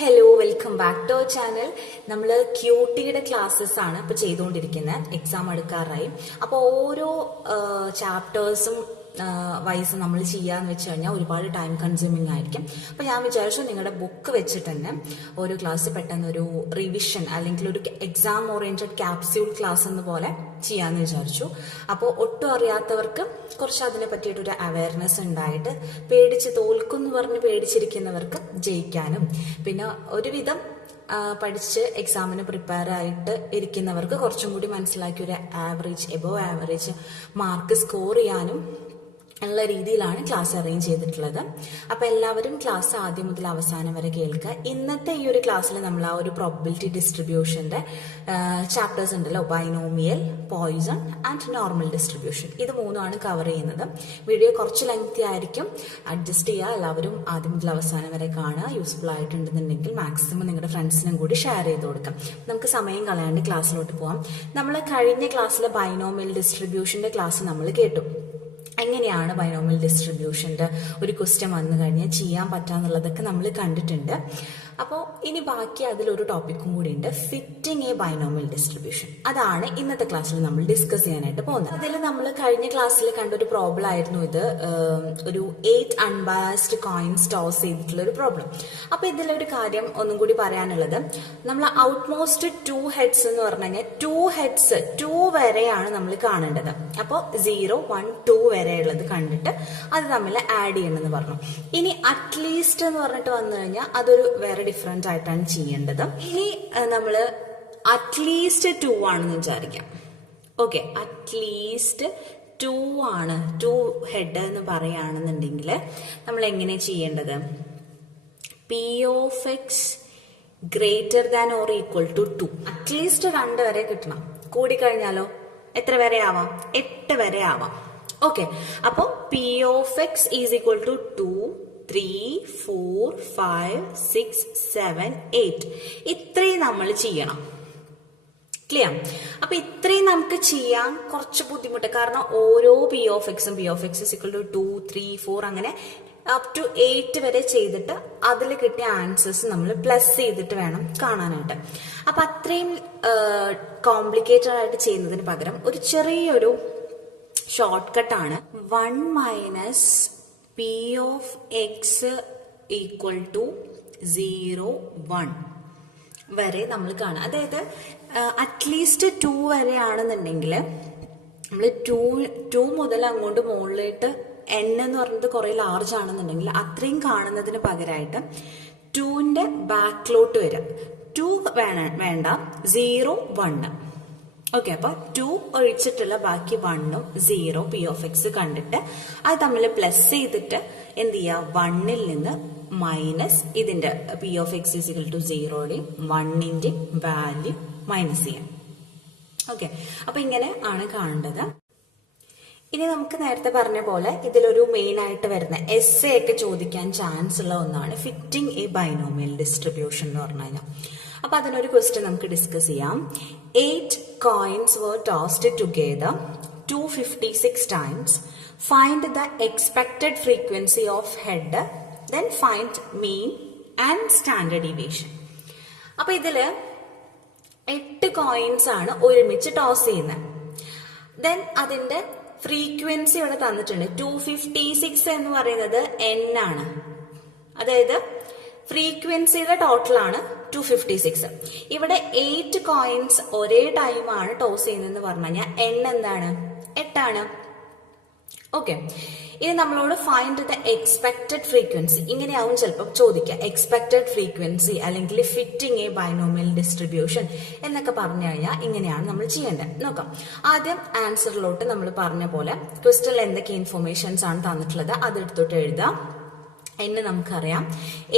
Hello, welcome back to our channel. നമ്മൾ ക്യൂട്ടിയുടെ classes ആണ് ഇപ്പോൾ ചെയ്തുകൊണ്ടിരിക്കുന്നത്. എക്സാം അടുക്കാറായി. അപ്പോൾ ഓരോ ചാപ്റ്റേഴ്സും വൈസ് നമ്മൾ ചെയ്യാന്ന് വെച്ച് കഴിഞ്ഞാൽ ഒരുപാട് ടൈം കൺസ്യൂമിങ് ആയിരിക്കും. അപ്പോൾ ഞാൻ വിചാരിച്ചു നിങ്ങളുടെ ബുക്ക് വെച്ചിട്ട് തന്നെ ഓരോ ക്ലാസ് പെട്ടെന്ന് ഒരു റിവിഷൻ അല്ലെങ്കിൽ ഒരു എക്സാം ഓറിയന്റഡ് ക്യാപ്സ്യൂൾ ക്ലാസ് എന്ന പോലെ ചെയ്യാന്ന് വിചാരിച്ചു. അപ്പോൾ ഒട്ടും അറിയാത്തവർക്ക് കുറച്ച് അതിനെ പറ്റിയിട്ടൊരു അവയർനെസ് ഉണ്ടായിട്ട് പേടിച്ച് തോൽക്കും എന്ന് പറഞ്ഞ് പേടിച്ചിരിക്കുന്നവർക്ക് ജയിക്കാനും, പിന്നെ ഒരുവിധം പഠിച്ച് എക്സാമിന് പ്രിപ്പയർ ആയിട്ട് ഇരിക്കുന്നവർക്ക് കുറച്ചും കൂടി മനസ്സിലാക്കി ഒരു average above average mark score ചെയ്യാനും ഉള്ള രീതിയിലാണ് ക്ലാസ് അറേഞ്ച് ചെയ്തിട്ടുള്ളത്. അപ്പൊ എല്ലാവരും ക്ലാസ് ആദ്യം മുതൽ അവസാനം വരെ കേൾക്കുക. ഇന്നത്തെ ഈ ഒരു ക്ലാസ്സിൽ നമ്മൾ ആ ഒരു പ്രോബബിലിറ്റി ഡിസ്ട്രിബ്യൂഷന്റെ ചാപ്റ്റേഴ്സ് ഉണ്ടല്ലോ, binomial, poisson and normal distribution, ഇത് മൂന്നുമാണ് കവർ ചെയ്യുന്നത്. വീഡിയോ കുറച്ച് ലെങ്തി ആയിരിക്കും, അഡ്ജസ്റ്റ് ചെയ്യുക. എല്ലാവരും ആദ്യം മുതൽ അവസാനം വരെ കാണുക. യൂസ്ഫുൾ ആയിട്ടുണ്ടെന്നുണ്ടെങ്കിൽ മാക്സിമം നിങ്ങളുടെ ഫ്രണ്ട്സിനും കൂടി ഷെയർ ചെയ്ത് കൊടുക്കാം. നമുക്ക് സമയം കളയാണ്ട് ക്ലാസ്സിലോട്ട് പോവാം. നമ്മൾ കഴിഞ്ഞ ക്ലാസ്സിലെ ബൈനോമിയൽ ഡിസ്ട്രിബ്യൂഷന്റെ ക്ലാസ് നമ്മൾ കേട്ടു. എങ്ങനെയാണ് ബൈനോമിയൽ ഡിസ്ട്രിബ്യൂഷന്റെ ഒരു ക്വസ്റ്റ്യൻ വന്നു കഴിഞ്ഞാൽ ചെയ്യാൻ പറ്റാന്നുള്ളതൊക്കെ നമ്മൾ കണ്ടിട്ടുണ്ട്. അപ്പോൾ ഇനി ബാക്കി അതിലൊരു ടോപ്പിക്കും കൂടി ഉണ്ട്, ഫിറ്റിംഗ് എ ബൈനോമിയൽ ഡിസ്ട്രിബ്യൂഷൻ. അതാണ് ഇന്നത്തെ ക്ലാസ്സിൽ നമ്മൾ ഡിസ്കസ് ചെയ്യാനായിട്ട് പോകുന്നത്. അതിൽ നമ്മൾ കഴിഞ്ഞ ക്ലാസ്സിൽ കണ്ട ഒരു പ്രോബ്ലം ആയിരുന്നു ഇത്, ഒരു 8 അൺബയാസ്ഡ് കോയിൻസ് ടോസ് ചെയ്തിട്ടുള്ള ഒരു പ്രോബ്ലം. അപ്പൊ ഇതിലൊരു കാര്യം ഒന്നും കൂടി പറയാനുള്ളത്, നമ്മൾ ഔട്ട്മോസ്റ്റ് 2 ഹെഡ്സ് എന്ന് പറഞ്ഞു കഴിഞ്ഞാൽ 2 ഹെഡ്സ് 2 വരെയാണ് നമ്മൾ കാണേണ്ടത്. അപ്പോൾ 0, 1, 2 വരെയുള്ളത് കണ്ടിട്ട് അത് തമ്മിൽ ആഡ് ചെയ്യണമെന്ന് പറഞ്ഞു. ഇനി അറ്റ്ലീസ്റ്റ് എന്ന് പറഞ്ഞിട്ട് വന്നു കഴിഞ്ഞാൽ അതൊരു വേറെ ഡിഫറെന്റ് ആയിട്ടാണ് ചെയ്യേണ്ടത്. ഇനി നമ്മള് അറ്റ്ലീസ്റ്റ് 2 ആണെന്ന് വിചാരിക്കാം. ഓക്കെ, അറ്റ്ലീസ്റ്റ് 2 ആണ്, 2 ഹെഡ് എന്ന് പറയുകയാണെന്നുണ്ടെങ്കിൽ നമ്മൾ എങ്ങനെ ചെയ്യേണ്ടത്? P of X greater than or equal to 2. At least 2 വരെ കിട്ടണം. കൂടിക്കഴിഞ്ഞാലോ എത്ര വരെ ആവാം? 8 വരെ ആവാം. ഓക്കെ, അപ്പോ P of X is equal to 2, 3, 4, 5, 6, 7, 8. ഇത്രയും നമ്മൾ ചെയ്യണം. ക്ലിയർ? അപ്പൊ ഇത്രയും നമുക്ക് ചെയ്യാൻ കുറച്ച് ബുദ്ധിമുട്ട്. കാരണം ഓരോ പി ഓഫ് എക്സും P of X equal to 2, 3, 4 അങ്ങനെ അപ് ടു 8 വരെ ചെയ്തിട്ട് അതിൽ കിട്ടിയ ആൻസേഴ്സ് നമ്മൾ പ്ലസ് ചെയ്തിട്ട് വേണം കാണാനായിട്ട്. അപ്പൊ അത്രയും കോംപ്ലിക്കേറ്റഡ് ആയിട്ട് ചെയ്യുന്നതിന് പകരം ഒരു ചെറിയൊരു ഷോർട്ട് കട്ടാണ് 1 minus P of X equal to 0, 1 വരെ നമ്മൾ കാണാം. അതായത് അറ്റ്ലീസ്റ്റ് 2 വരെ ആണെന്നുണ്ടെങ്കിൽ നമ്മൾ 2 മുതൽ അങ്ങോട്ട് മുകളിലേക്ക് n എന്ന് പറയുന്നത് കുറെ ലാർജ് ആണെന്നുണ്ടെങ്കിൽ അത്രയും കാണുന്നതിന് പകരമായിട്ട് 2ന്റെ ബാക്കിലോട്ട് വരാം. 2 വേണ്ട, 0, 1. ഓക്കെ, അപ്പൊ 2 ഒഴിച്ചിട്ടുള്ള ബാക്കി 1ഉം 0 പി ഓഫ് എക്സ് കണ്ടിട്ട് അത് തമ്മിൽ പ്ലസ് ചെയ്തിട്ട് എന്ത് ചെയ്യുക? 1ൽ നിന്ന് മൈനസ് ഇതിന്റെ P of X equal to 0യുടെയും 1ന്റെ വാല്യൂ മൈനസ് ചെയ്യാം. ഓക്കെ, അപ്പൊ ഇങ്ങനെ ആണ് കാണേണ്ടത്. ഇനി നമുക്ക് നേരത്തെ പറഞ്ഞ പോലെ ഇതിലൊരു മെയിൻ ആയിട്ട് വരുന്ന എസ്സേ ഒക്കെ ചോദിക്കാൻ ചാൻസ് ഉള്ള ഒന്നാണ് ഫിറ്റിംഗ് എ ബൈനോമിയൽ ഡിസ്ട്രിബ്യൂഷൻ എന്ന് പറഞ്ഞു കഴിഞ്ഞാൽ. അപ്പൊ അതിനൊരു ക്വസ്റ്റ്യൻ നമുക്ക് ഡിസ്കസ് ചെയ്യാം. 8 coins were tossed together 256 times. Find the expected frequency of head, then find mean and standard deviation. അപ്പൊ ഇതില് 8 കോയിൻസ് ആണ് ഒരുമിച്ച് ടോസ് ചെയ്യുന്നത്. ദെൻ അതിന്റെ ഫ്രീക്വൻസി ഇവിടെ തന്നിട്ടുണ്ട്. 256 എന്ന് പറയുന്നത് n ആണ്. അതായത് ഫ്രീക്വൻസിയുടെ ടോട്ടൽ ആണ് 256. ഇവിടെ 8 കോയിൻസ് ഒരേ ടൈമാണ് ടോസ് ചെയ്യുന്നതെന്ന് പറഞ്ഞു കഴിഞ്ഞാൽ n എന്താണ്? 8 ആണ്. ഓക്കെ, ഇനി നമ്മളോട് ഫൈൻഡ് ദ എക്സ്പെക്ടഡ് ഫ്രീക്വൻസി, ഇങ്ങനെയാവും ചിലപ്പോൾ ചോദിക്കുക. എക്സ്പെക്ടഡ് ഫ്രീക്വൻസി അല്ലെങ്കിൽ ഫിറ്റിംഗ് എ ബൈനോമിയൽ ഡിസ്ട്രിബ്യൂഷൻ എന്നൊക്കെ പറഞ്ഞു കഴിഞ്ഞാൽ ഇങ്ങനെയാണ് നമ്മൾ ചെയ്യേണ്ടത്. നോക്കാം. ആദ്യം ആൻസറിലോട്ട് നമ്മൾ പറഞ്ഞ പോലെ ക്വസ്റ്റനിൽ എന്തൊക്കെ ഇൻഫർമേഷൻസ് ആണ് തന്നിട്ടുള്ളത് അതെടുത്തോട്ട് എഴുതാം. എന്ന് നമുക്കറിയാം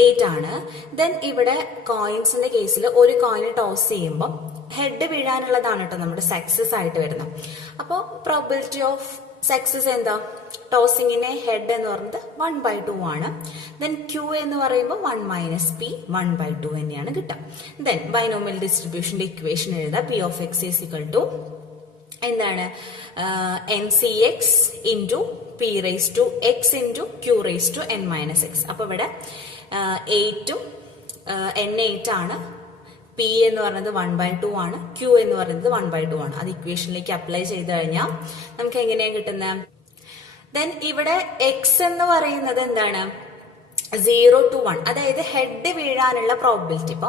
8 ആണ്. ദെൻ ഇവിടെ കോയിൻസിന്റെ കേസിൽ ഒരു കോയിന് ടോസ് ചെയ്യുമ്പോൾ ഹെഡ് വീഴാനുള്ളതാണ് കേട്ടോ നമ്മുടെ സക്സസ് ആയിട്ട് വരുന്നത്. അപ്പോൾ പ്രോബിലിറ്റി ഓഫ് സക്സസ് എന്താ? ടോസിങ്ങിന്റെ ഹെഡ് എന്ന് പറയുന്നത് 1/2 ആണ്. ദെൻ ക്യൂ എന്ന് പറയുമ്പോൾ 1 മൈനസ് പി 1/2 തന്നെയാണ് കിട്ടുക. ദെൻ ബൈനോമിയൽ ഡിസ്ട്രിബ്യൂഷന്റെ ഇക്വേഷൻ എഴുതാം. P of X is equal to എന്താണ്? NCX into P raise to X into Q raise to n minus X. അപ്പൊ ഇവിടെ 8ഉം N8 ആണ്, P എന്ന് പറയുന്നത് 1/2 ആണ്, Q എന്ന് പറയുന്നത് 1/2 ആണ്. അത് ഇക്വേഷനിലേക്ക് അപ്ലൈ ചെയ്ത് കഴിഞ്ഞാൽ നമുക്ക് എങ്ങനെയാണ് കിട്ടുന്നത്? ദെൻ ഇവിടെ എക്സ് എന്ന് പറയുന്നത് എന്താണ്? 0 to 1, അതായത് ഹെഡ് വീഴാനുള്ള പ്രോബിലിറ്റി. ഇപ്പൊ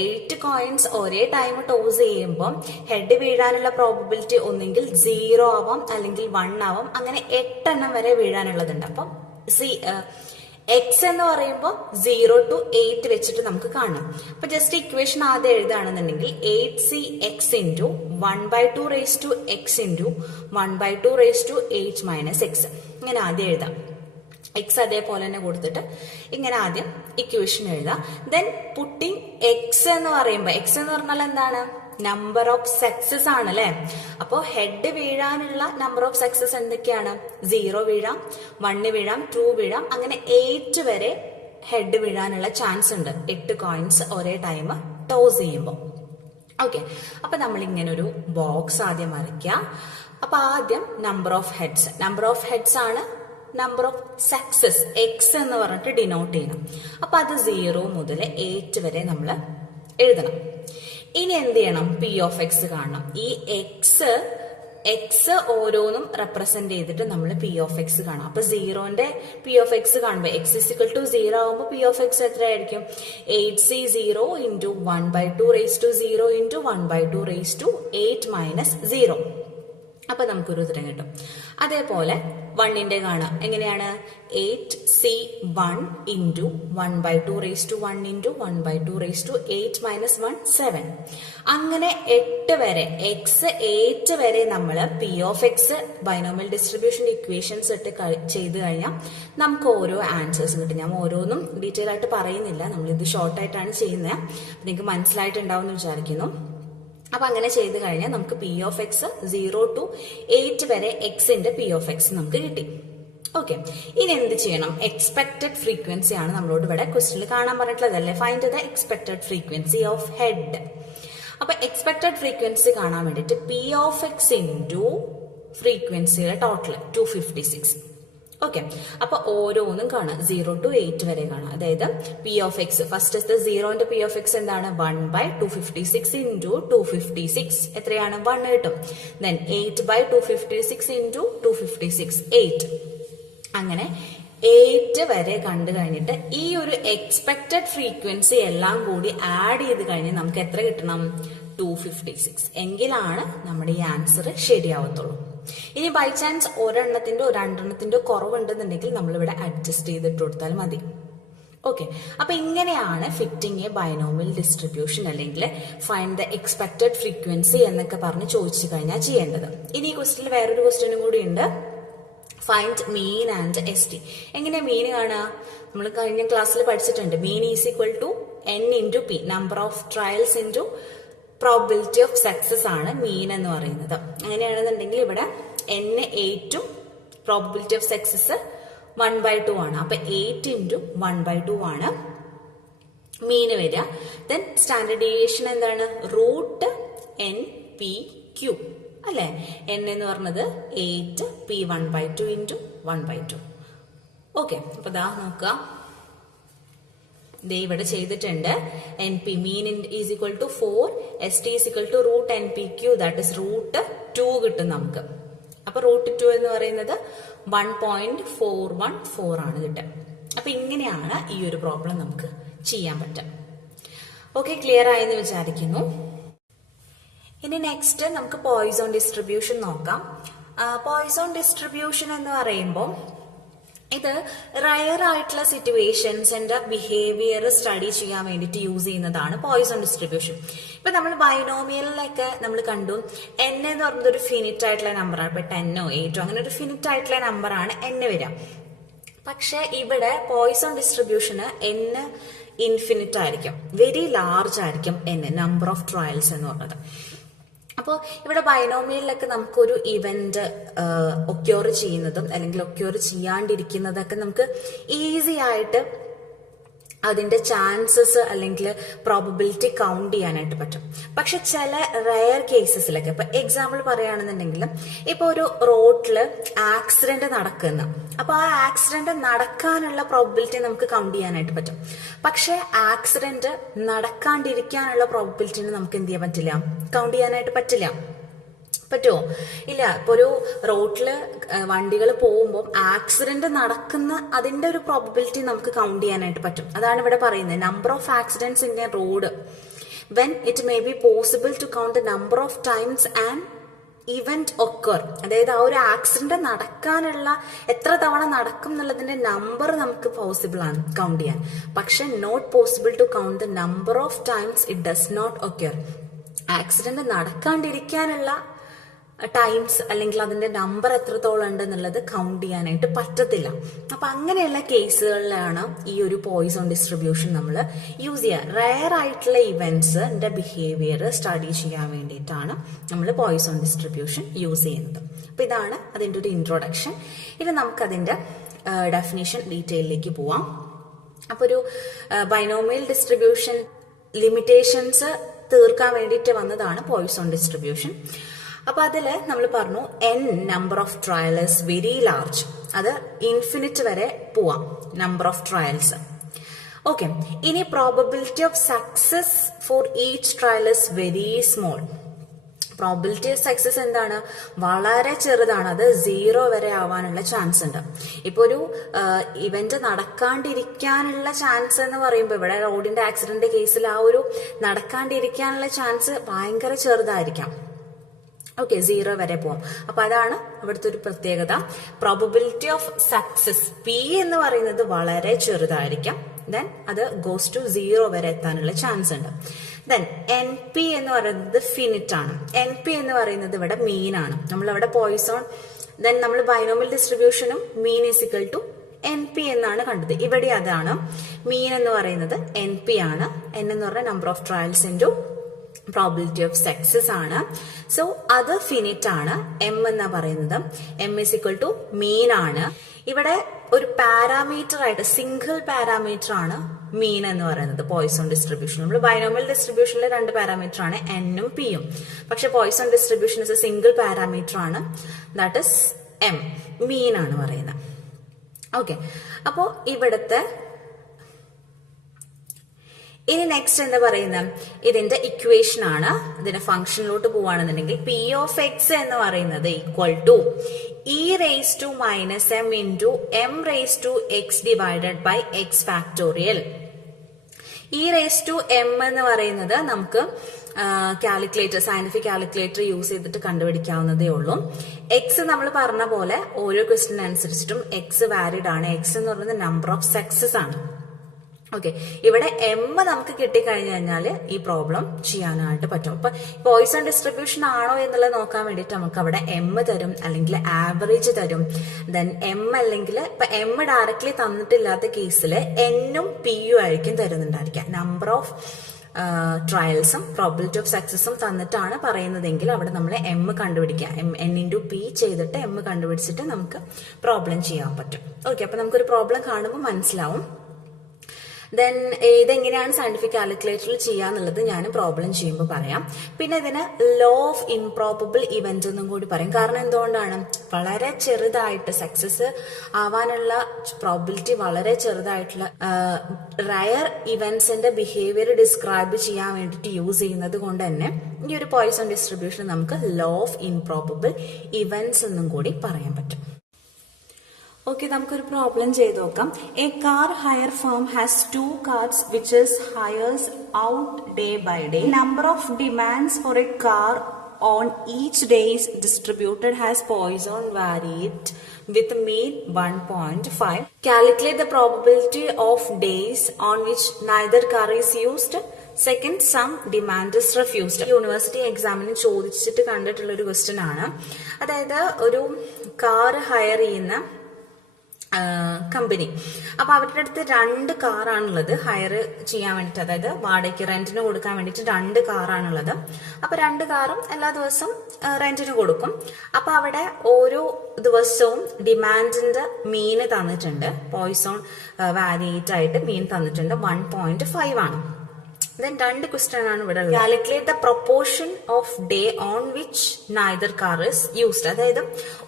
8 കോയിൻസ് ഒരേ ടൈം ടോസ് ചെയ്യുമ്പോൾ ഹെഡ് വീഴാനുള്ള പ്രോബിലിറ്റി ഒന്നെങ്കിൽ 0 ആവാം അല്ലെങ്കിൽ 1 ആവാം, അങ്ങനെ 8 എണ്ണം വരെ വീഴാനുള്ളതുണ്ട്. അപ്പം എക്സ് എന്ന് പറയുമ്പോൾ 0 to 8 വെച്ചിട്ട് നമുക്ക് കാണാം. അപ്പൊ ജസ്റ്റ് ഇക്വേഷൻ ആദ്യം എഴുതുകയാണെന്നുണ്ടെങ്കിൽ 8cx into 1/2 raised to x into 1/2 raised to 8 minus x. ഇങ്ങനെ ആദ്യം എഴുതാം. എക്സ് അതേപോലെ തന്നെ കൊടുത്തിട്ട് ഇങ്ങനെ ആദ്യം ഇക്വേഷൻ എഴുതാം. ദെൻ പുട്ടിങ് എക്സ് എന്ന് പറയുമ്പോൾ, എക്സ് എന്ന് പറഞ്ഞാൽ എന്താണ്? നമ്പർ ഓഫ് സക്സസ് ആണ് അല്ലെ. അപ്പോ ഹെഡ് വീഴാനുള്ള നമ്പർ ഓഫ് സക്സസ് എന്തൊക്കെയാണ്? 0 വീഴാം, 1 വീഴാം, 2 വീഴാം, അങ്ങനെ 8 വരെ ഹെഡ് വീഴാനുള്ള ചാൻസ് ഉണ്ട് 8 കോയിൻസ് ഒരേ ടൈം ടോസ് ചെയ്യുമ്പോൾ. ഓക്കെ, അപ്പൊ നമ്മൾ ഇങ്ങനെ ഒരു ബോക്സ് ആദ്യം വരയ്ക്കാം. അപ്പൊ ആദ്യം നമ്പർ ഓഫ് ഹെഡ്സ് ആണ് നമ്പർ ഓഫ് സക്സസ് എക്സ് എന്ന് പറഞ്ഞിട്ട് ഡിനോട്ട് ചെയ്യണം. അപ്പൊ അത് 0 മുതൽ 8 വരെ നമ്മൾ എഴുതണം. ഇനി എന്ത് ചെയ്യണം? പി ഓഫ് എക്സ് കാണണം. ഈ എക്സ് ഓരോന്നും റെപ്രസെന്റ് ചെയ്തിട്ട് നമ്മൾ പി ഓഫ് എക്സ് കാണാം. അപ്പൊ 0ന്റെ പി ഓഫ് എക്സ് കാണുമ്പോൾ എക്സ് ഇസിക്കൽ ടു 0 ആകുമ്പോൾ പി ഓഫ് എക്സ് എത്രയായിരിക്കും? 8c0 into 1/2 raised to 0 into 1/2 raised to 8 minus 0. അപ്പൊ നമുക്കൊരു ഉത്തരം കിട്ടും. അതേപോലെ 1ന്റെ കാണാം. എങ്ങനെയാണ്? 8c1 into 1/2 raised to 1 into 1/2 raised to 8 minus 1 7. അങ്ങനെ 8 വരെ, എക്സ് 8 വരെ നമ്മൾ P of X binomial distribution equations ഇട്ട് ചെയ്ത് കഴിഞ്ഞാൽ നമുക്ക് ഓരോ ആൻസേഴ്സ് കിട്ടും. ഞാൻ ഓരോന്നും ഡീറ്റെയിൽ ആയിട്ട് പറയുന്നില്ല, നമ്മളിത് ഷോർട്ടായിട്ടാണ് ചെയ്യുന്നത്. നിങ്ങൾക്ക് മനസ്സിലായിട്ടുണ്ടാവും എന്ന് വിചാരിക്കുന്നു. അപ്പൊ അങ്ങനെ ചെയ്ത് കഴിഞ്ഞാൽ നമുക്ക് പി ഓഫ് എക്സ് 0 to 8 വരെ എക്സിന്റെ പി ഓഫ് എക്സ് നമുക്ക് കിട്ടി. ഓക്കെ, ഇനി എന്ത് ചെയ്യണം? എക്സ്പെക്ടഡ് ഫ്രീക്വൻസി ആണ് നമ്മളോട് ഇവിടെ ക്വസ്റ്റ്യനിൽ കാണാൻ പറഞ്ഞിട്ടുള്ളതല്ലേ. Find the expected frequency of head. അപ്പൊ എക്സ്പെക്ടഡ് ഫ്രീക്വൻസി കാണാൻ വേണ്ടിട്ട് പി ഓഫ് എക്സ് ഇൻറ്റു ഫ്രീക്വൻസിയുടെ ടോട്ടൽ 256. ഓക്കെ, അപ്പൊ ഓരോന്നും കാണാം. 0 to 8 വരെ കാണാം. അതായത് പി ഓഫ് എക്സ് ഫസ്റ്റ് 0ന്റെ പി ഓഫ് എക്സ് എന്താണ്? 1/256 into 256 എത്രയാണ്? 1 കിട്ടും. Then 8/256 into 256 8. അങ്ങനെ 8 വരെ കണ്ടു കഴിഞ്ഞിട്ട് ഈ ഒരു എക്സ്പെക്ടഡ് ഫ്രീക്വൻസി എല്ലാം കൂടി ആഡ് ചെയ്ത് കഴിഞ്ഞ് നമുക്ക് എത്ര കിട്ടണം? 256. എങ്കിലാണ് നമ്മുടെ ഈ ആൻസർ ശരിയാവത്തുള്ളൂ. ഇനി ബൈ ചാൻസ് ഒരെണ്ണത്തിന്റെയോ രണ്ടെണ്ണത്തിന്റെയോ കുറവുണ്ടെന്നുണ്ടെങ്കിൽ നമ്മളിവിടെ അഡ്ജസ്റ്റ് ചെയ്തിട്ട് കൊടുത്താൽ മതി. ഓക്കെ, അപ്പൊ ഇങ്ങനെയാണ് ഫിറ്റിംഗ് എ ബൈനോമിയൽ ഡിസ്ട്രിബ്യൂഷൻ അല്ലെങ്കിൽ ഫൈൻഡ് ദ എക്സ്പെക്ടഡ് ഫ്രീക്വൻസി എന്നൊക്കെ പറഞ്ഞ് ചോദിച്ചു കഴിഞ്ഞാൽ ചെയ്യേണ്ടത്. ഇനി ഈ ക്വസ്റ്റ്യനിൽ വേറൊരു ക്വസ്റ്റ്യനും കൂടി ഉണ്ട്. Find mean and S T. എങ്ങനെയാ മീൻ കാണുക? നമ്മൾ കഴിഞ്ഞ ക്ലാസ്സിൽ പഠിച്ചിട്ടുണ്ട്. Mean is equal to n into p, number of trials into probability of success ആണ് മീൻ എന്ന് പറയുന്നത്. അങ്ങനെയാണെന്നുണ്ടെങ്കിൽ ഇവിടെ n8ഉം പ്രോബിലിറ്റി ഓഫ് സക്സസ് 1/2 ആണ്. അപ്പൊ 8 into 1/2 ആണ് മീന് വരിക. ദെൻ സ്റ്റാൻഡേർഡ് ഡീവിയേഷൻ എന്താണ്? റൂട്ട് NPQ അല്ലെ. n എന്ന് പറഞ്ഞത് 8, p 1/2 into 1/2. ഓക്കെ, അപ്പൊ ദാ നോക്കുക, ഇവിടെ ചെയ്തിട്ടുണ്ട്. NP mean is equal to 4, ST is equal to root NPQ, that is root 2 കിട്ടും നമുക്ക്. അപ്പൊ റൂട്ട് 2 എന്ന് പറയുന്നത് 1.414 ആണ് കിട്ടുക. അപ്പൊ ഇങ്ങനെയാണ് ഈ ഒരു പ്രോബ്ലം നമുക്ക് ചെയ്യാൻ പറ്റുക. ഓക്കെ, ക്ലിയർ ആയെന്ന് വിചാരിക്കുന്നു. ഇനി നെക്സ്റ്റ് നമുക്ക് പോയിസോൺ ഡിസ്ട്രിബ്യൂഷൻ നോക്കാം. പോയിസോൺ ഡിസ്ട്രിബ്യൂഷൻ എന്ന് പറയുമ്പോൾ ഇത് റയർ ആയിട്ടുള്ള സിറ്റുവേഷൻസിന്റെ ബിഹേവിയർ സ്റ്റഡി ചെയ്യാൻ വേണ്ടിയിട്ട് യൂസ് ചെയ്യുന്നതാണ് പോയിസോൺ ഡിസ്ട്രിബ്യൂഷൻ. ഇപ്പൊ നമ്മൾ ബൈനോമിയലിലൊക്കെ നമ്മൾ കണ്ടു n എന്ന് പറയുന്നത് ഒരു ഫിനിറ്റ് ആയിട്ടുള്ള നമ്പറാണ്. ഇപ്പൊ 10ഓ 8ഓ അങ്ങനെ ഒരു ഫിനിറ്റ് ആയിട്ടുള്ള നമ്പറാണ് n വരിക. പക്ഷെ ഇവിടെ പോയിസോൺ ഡിസ്ട്രിബ്യൂഷന് n ഇൻഫിനിറ്റ് ആയിരിക്കും, വെരി ലാർജ് ആയിരിക്കും n, നമ്പർ ഓഫ് ട്രയൽസ് എന്ന് പറഞ്ഞത്. അപ്പോൾ ഇവിടെ ബൈനോമിയലിലൊക്കെ നമുക്കൊരു ഇവന്റ് ഒക്യൂർ ചെയ്യുന്നതും അല്ലെങ്കിൽ ഒക്യൂർ ചെയ്യാണ്ടിരിക്കുന്നതൊക്കെ നമുക്ക് ഈസി ആയിട്ട് അതിന്റെ ചാൻസസ് അല്ലെങ്കിൽ പ്രോബബിലിറ്റി കൗണ്ട് ചെയ്യാനായിട്ട് പറ്റും. പക്ഷെ ചില റയർ കേസസിലൊക്കെ, ഇപ്പൊ എക്സാമ്പിൾ പറയുകയാണെന്നുണ്ടെങ്കിൽ, ഇപ്പൊ ഒരു റോഡില് ആക്സിഡന്റ് നടക്കുന്ന, അപ്പൊ ആ ആക്സിഡന്റ് നടക്കാനുള്ള പ്രോബബിലിറ്റി നമുക്ക് കൗണ്ട് ചെയ്യാനായിട്ട് പറ്റും. പക്ഷെ ആക്സിഡന്റ് നടക്കാണ്ടിരിക്കാനുള്ള പ്രോബബിലിറ്റിന് നമുക്ക് എന്ത് ചെയ്യാൻ പറ്റില്ല, കൗണ്ട് ചെയ്യാനായിട്ട് പറ്റില്ല. പറ്റുമോ? ഇല്ല. ഇപ്പൊ ഒരു റോഡില് വണ്ടികൾ പോകുമ്പോൾ ആക്സിഡന്റ് നടക്കുന്ന അതിന്റെ ഒരു പ്രോബബിലിറ്റി നമുക്ക് കൗണ്ട് ചെയ്യാനായിട്ട് പറ്റും. അതാണ് ഇവിടെ പറയുന്നത്, number of accidents in a road when it may be possible to count the number of times and event occur. അതായത് ആ ഒരു ആക്സിഡന്റ് നടക്കാനുള്ള എത്ര തവണ നടക്കും എന്നുള്ളതിന്റെ നമ്പർ നമുക്ക് പോസിബിൾ ആണ് കൗണ്ട് ചെയ്യാൻ. പക്ഷെ not possible to count the number of times it does not occur. Accident നടക്കാണ്ടിരിക്കാനുള്ള ടൈംസ് അല്ലെങ്കിൽ അതിന്റെ നമ്പർ എത്രത്തോളം ഉണ്ട് എന്നുള്ളത് കൗണ്ട് ചെയ്യാനായിട്ട് പറ്റത്തില്ല. അപ്പൊ അങ്ങനെയുള്ള കേസുകളിലാണ് ഈ ഒരു പോയിസൺ ഡിസ്ട്രിബ്യൂഷൻ നമ്മൾ യൂസ് ചെയ്യുക. റയർ ആയിട്ടുള്ള ഇവന്റ്സിന്റെ ബിഹേവിയർ സ്റ്റഡി ചെയ്യാൻ വേണ്ടിയിട്ടാണ് നമ്മൾ പോയിസൺ ഡിസ്ട്രിബ്യൂഷൻ യൂസ് ചെയ്യുന്നത്. അപ്പൊ ഇതാണ് അതിന്റെ ഒരു ഇൻട്രൊഡക്ഷൻ. ഇനി നമുക്ക് അതിന്റെ ഡെഫിനിഷൻ ഡീറ്റെയിലേക്ക് പോവാം. അപ്പൊ ഒരു ബൈനോമിയൽ ഡിസ്ട്രിബ്യൂഷൻ ലിമിറ്റേഷൻസ് തീർക്കാൻ വേണ്ടിയിട്ട് വന്നതാണ് പോയിസൺ ഡിസ്ട്രിബ്യൂഷൻ. അപ്പൊ അതില് നമ്മൾ പറഞ്ഞു n number of trial is very large. അത് ഇൻഫിനിറ്റ് വരെ പോവാം നമ്പർ ഓഫ് ട്രയൽസ്. ഓക്കെ. ഇനി probability of success for each trial is very small. Probability of success എന്താണ്? വളരെ ചെറുതാണ്. അത് 0 വരെ ആവാനുള്ള ചാൻസ് ഉണ്ട്. ഇപ്പൊ ഒരു ഇവന്റ് നടക്കാണ്ടിരിക്കാനുള്ള ചാൻസ് എന്ന് പറയുമ്പോൾ, ഇവിടെ റോഡിന്റെ ആക്സിഡന്റ് കേസിൽ ആ ഒരു നടക്കാണ്ടിരിക്കാനുള്ള ചാൻസ് ഭയങ്കര ചെറുതായിരിക്കാം. ഓക്കെ, 0 വരെ പോകും. അപ്പൊ അതാണ് ഇവിടുത്തെ ഒരു പ്രത്യേകത. പ്രോബബിലിറ്റി ഓഫ് സക്സസ് P എന്ന് പറയുന്നത് വളരെ ചെറുതായിരിക്കാം. ദെൻ അത് ഗോസ് ടു 0 വരെ എത്താനുള്ള ചാൻസ് ഉണ്ട്. ദെൻ NP എന്ന് പറയുന്നത് ഫിനിറ്റ് ആണ്. NP എന്ന് പറയുന്നത് ഇവിടെ മീൻ ആണ്. നമ്മളവിടെ പോയിസോൺ, ദെൻ നമ്മൾ ബൈനോമിയൽ ഡിസ്ട്രിബ്യൂഷനും mean is equal to NP എന്നാണ് കണ്ടത്. ഇവിടെ അതാണ്. മീൻ എന്ന് പറയുന്നത് NP ആണ്. N എന്ന് പറഞ്ഞ number of trials into probability of success ആണ്. സോ അത് ഫിനിറ്റ് ആണ്. M എന്ന് പറയുന്നത് M ഈസ് ഇക്വൽ ടു മീൻ ആണ്. ഇവിടെ ഒരു പാരാമീറ്റർ ആയിട്ട് സിംഗിൾ പാരാമീറ്റർ ആണ് മീൻ എന്ന് പറയുന്നത് പോയിസൺ ഡിസ്ട്രിബ്യൂഷൻ. നമ്മൾ ബൈനോമിയൽ ഡിസ്ട്രിബ്യൂഷനിൽ 2 പാരാമീറ്റർ ആണ്, N ഉം P ഉം. പക്ഷെ poisson distribution is a single parameter ആണ്, ദാറ്റ് ഇസ് M, മീൻ ആണ് പറയുന്നത്. ഓക്കെ. അപ്പോ ഇവിടുത്തെ ഇനി നെക്സ്റ്റ് എന്താ പറയുന്നത്, ഇതിന്റെ ഇക്വേഷൻ ആണ്. ഇതിന്റെ ഫംഗ്ഷനിലോട്ട് പോവാണെന്നുണ്ടെങ്കിൽ P ഓഫ് എക്സ് എന്ന് പറയുന്നത് equal to E raise to minus M into M raise to X divided by X factorial. E raise to M എന്ന് പറയുന്നത് നമുക്ക് കാൽക്കുലേറ്റർ, സയന്റിഫിക് കാൽക്കുലേറ്റർ യൂസ് ചെയ്തിട്ട് കണ്ടുപിടിക്കാവുന്നതേ ഉള്ളൂ. എക്സ് നമ്മൾ പറഞ്ഞ പോലെ ഓരോ ക്വസ്റ്റിന് അനുസരിച്ചിട്ടും എക്സ് വാലിഡ് ആണ്. എക്സ് എന്ന് പറയുന്നത് നമ്പർ ഓഫ് സക്സസ് ആണ്. ഓക്കെ. ഇവിടെ M നമുക്ക് കിട്ടിക്കഴിഞ്ഞു കഴിഞ്ഞാൽ ഈ പ്രോബ്ലം ചെയ്യാനായിട്ട് പറ്റും. അപ്പൊ പോയിസൺ ഡിസ്ട്രിബ്യൂഷൻ ആണോ എന്നുള്ളത് നോക്കാൻ വേണ്ടിയിട്ട് നമുക്ക് അവിടെ M തരും, അല്ലെങ്കിൽ ആവറേജ് തരും. ദെൻ M അല്ലെങ്കിൽ ഇപ്പൊ M ഡയറക്ട്ലി തന്നിട്ടില്ലാത്ത കേസിൽ N ഉം P ഉം ആയിരിക്കും തരുന്നുണ്ടായിരിക്കാം. നമ്പർ ഓഫ് ട്രയൽസും പ്രോബിലിറ്റി ഓഫ് സക്സസും തന്നിട്ടാണ് പറയുന്നതെങ്കിൽ അവിടെ നമ്മൾ M കണ്ടുപിടിക്കുക. N ഇൻറ്റു P ചെയ്തിട്ട് M കണ്ടുപിടിച്ചിട്ട് നമുക്ക് പ്രോബ്ലം ചെയ്യാൻ പറ്റും. ഓക്കെ. അപ്പൊ നമുക്കൊരു പ്രോബ്ലം കാണുമ്പോൾ മനസ്സിലാവും. ദെൻ ഇതെങ്ങനെയാണ് സയന്റിഫിക് കാൽക്കുലേറ്ററിൽ ചെയ്യാന്നുള്ളത് ഞാൻ പ്രോബ്ലം ചെയ്യുമ്പോൾ പറയാം. പിന്നെ ഇതിന് ലോ ഓഫ് ഇംപ്രോബബിൾ ഇവന്റ് എന്നും കൂടി പറയും. കാരണം എന്തുകൊണ്ടാണ്? വളരെ ചെറുതായിട്ട് സക്സസ് ആവാനുള്ള പ്രോബിലിറ്റി വളരെ ചെറുതായിട്ടുള്ള റയർ ഇവന്റ്സിന്റെ ബിഹേവിയർ ഡിസ്ക്രൈബ് ചെയ്യാൻ വേണ്ടിയിട്ട് യൂസ് ചെയ്യുന്നത് കൊണ്ട് തന്നെ ഈ ഒരു പോയിസൺ ഡിസ്ട്രിബ്യൂഷൻ നമുക്ക് ലോ ഓഫ് ഇംപ്രോബബിൾ ഇവന്റ്സ് എന്നും കൂടി പറയാൻ പറ്റും. ഓക്കെ, നമുക്കൊരു പ്രോബ്ലം ചെയ്ത് നോക്കാം. A car higher firm has 2 cars which is hires out day by day. Number of demands for a car on each day is distributed as Poisson varied with mean 1.5. Calculate the probability of days on which neither car is used. Second, some demand is refused. University എക്സാമിന് ചോദിച്ചിട്ട് കണ്ടിട്ടുള്ള ഒരു question ആണ്. അതായത് ഒരു car higher ചെയ്യുന്ന company. അപ്പൊ അവരുടെ അടുത്ത് 2 കാറാണുള്ളത് ഹയർ ചെയ്യാൻ വേണ്ടിട്ട്, അതായത് വാടകയ്ക്ക് റെന്റിന് കൊടുക്കാൻ വേണ്ടിട്ട് 2 കാറാണുള്ളത്. അപ്പൊ 2 കാറും എല്ലാ ദിവസവും റെന്റിന് കൊടുക്കും. അപ്പൊ അവിടെ ഓരോ ദിവസവും ഡിമാൻഡിന്റെ മീന് തന്നിട്ടുണ്ട്. പോയിസോൺ വാരിയേറ്റ് ആയിട്ട് മീൻ തന്നിട്ടുണ്ട് 1.5 ആണ്. Then 2 ക്വസ്റ്റ്യൻ ആണ് ഇവിടെ ഉള്ളത്. Calculate the proportion off day on which neither car is used. അതായത്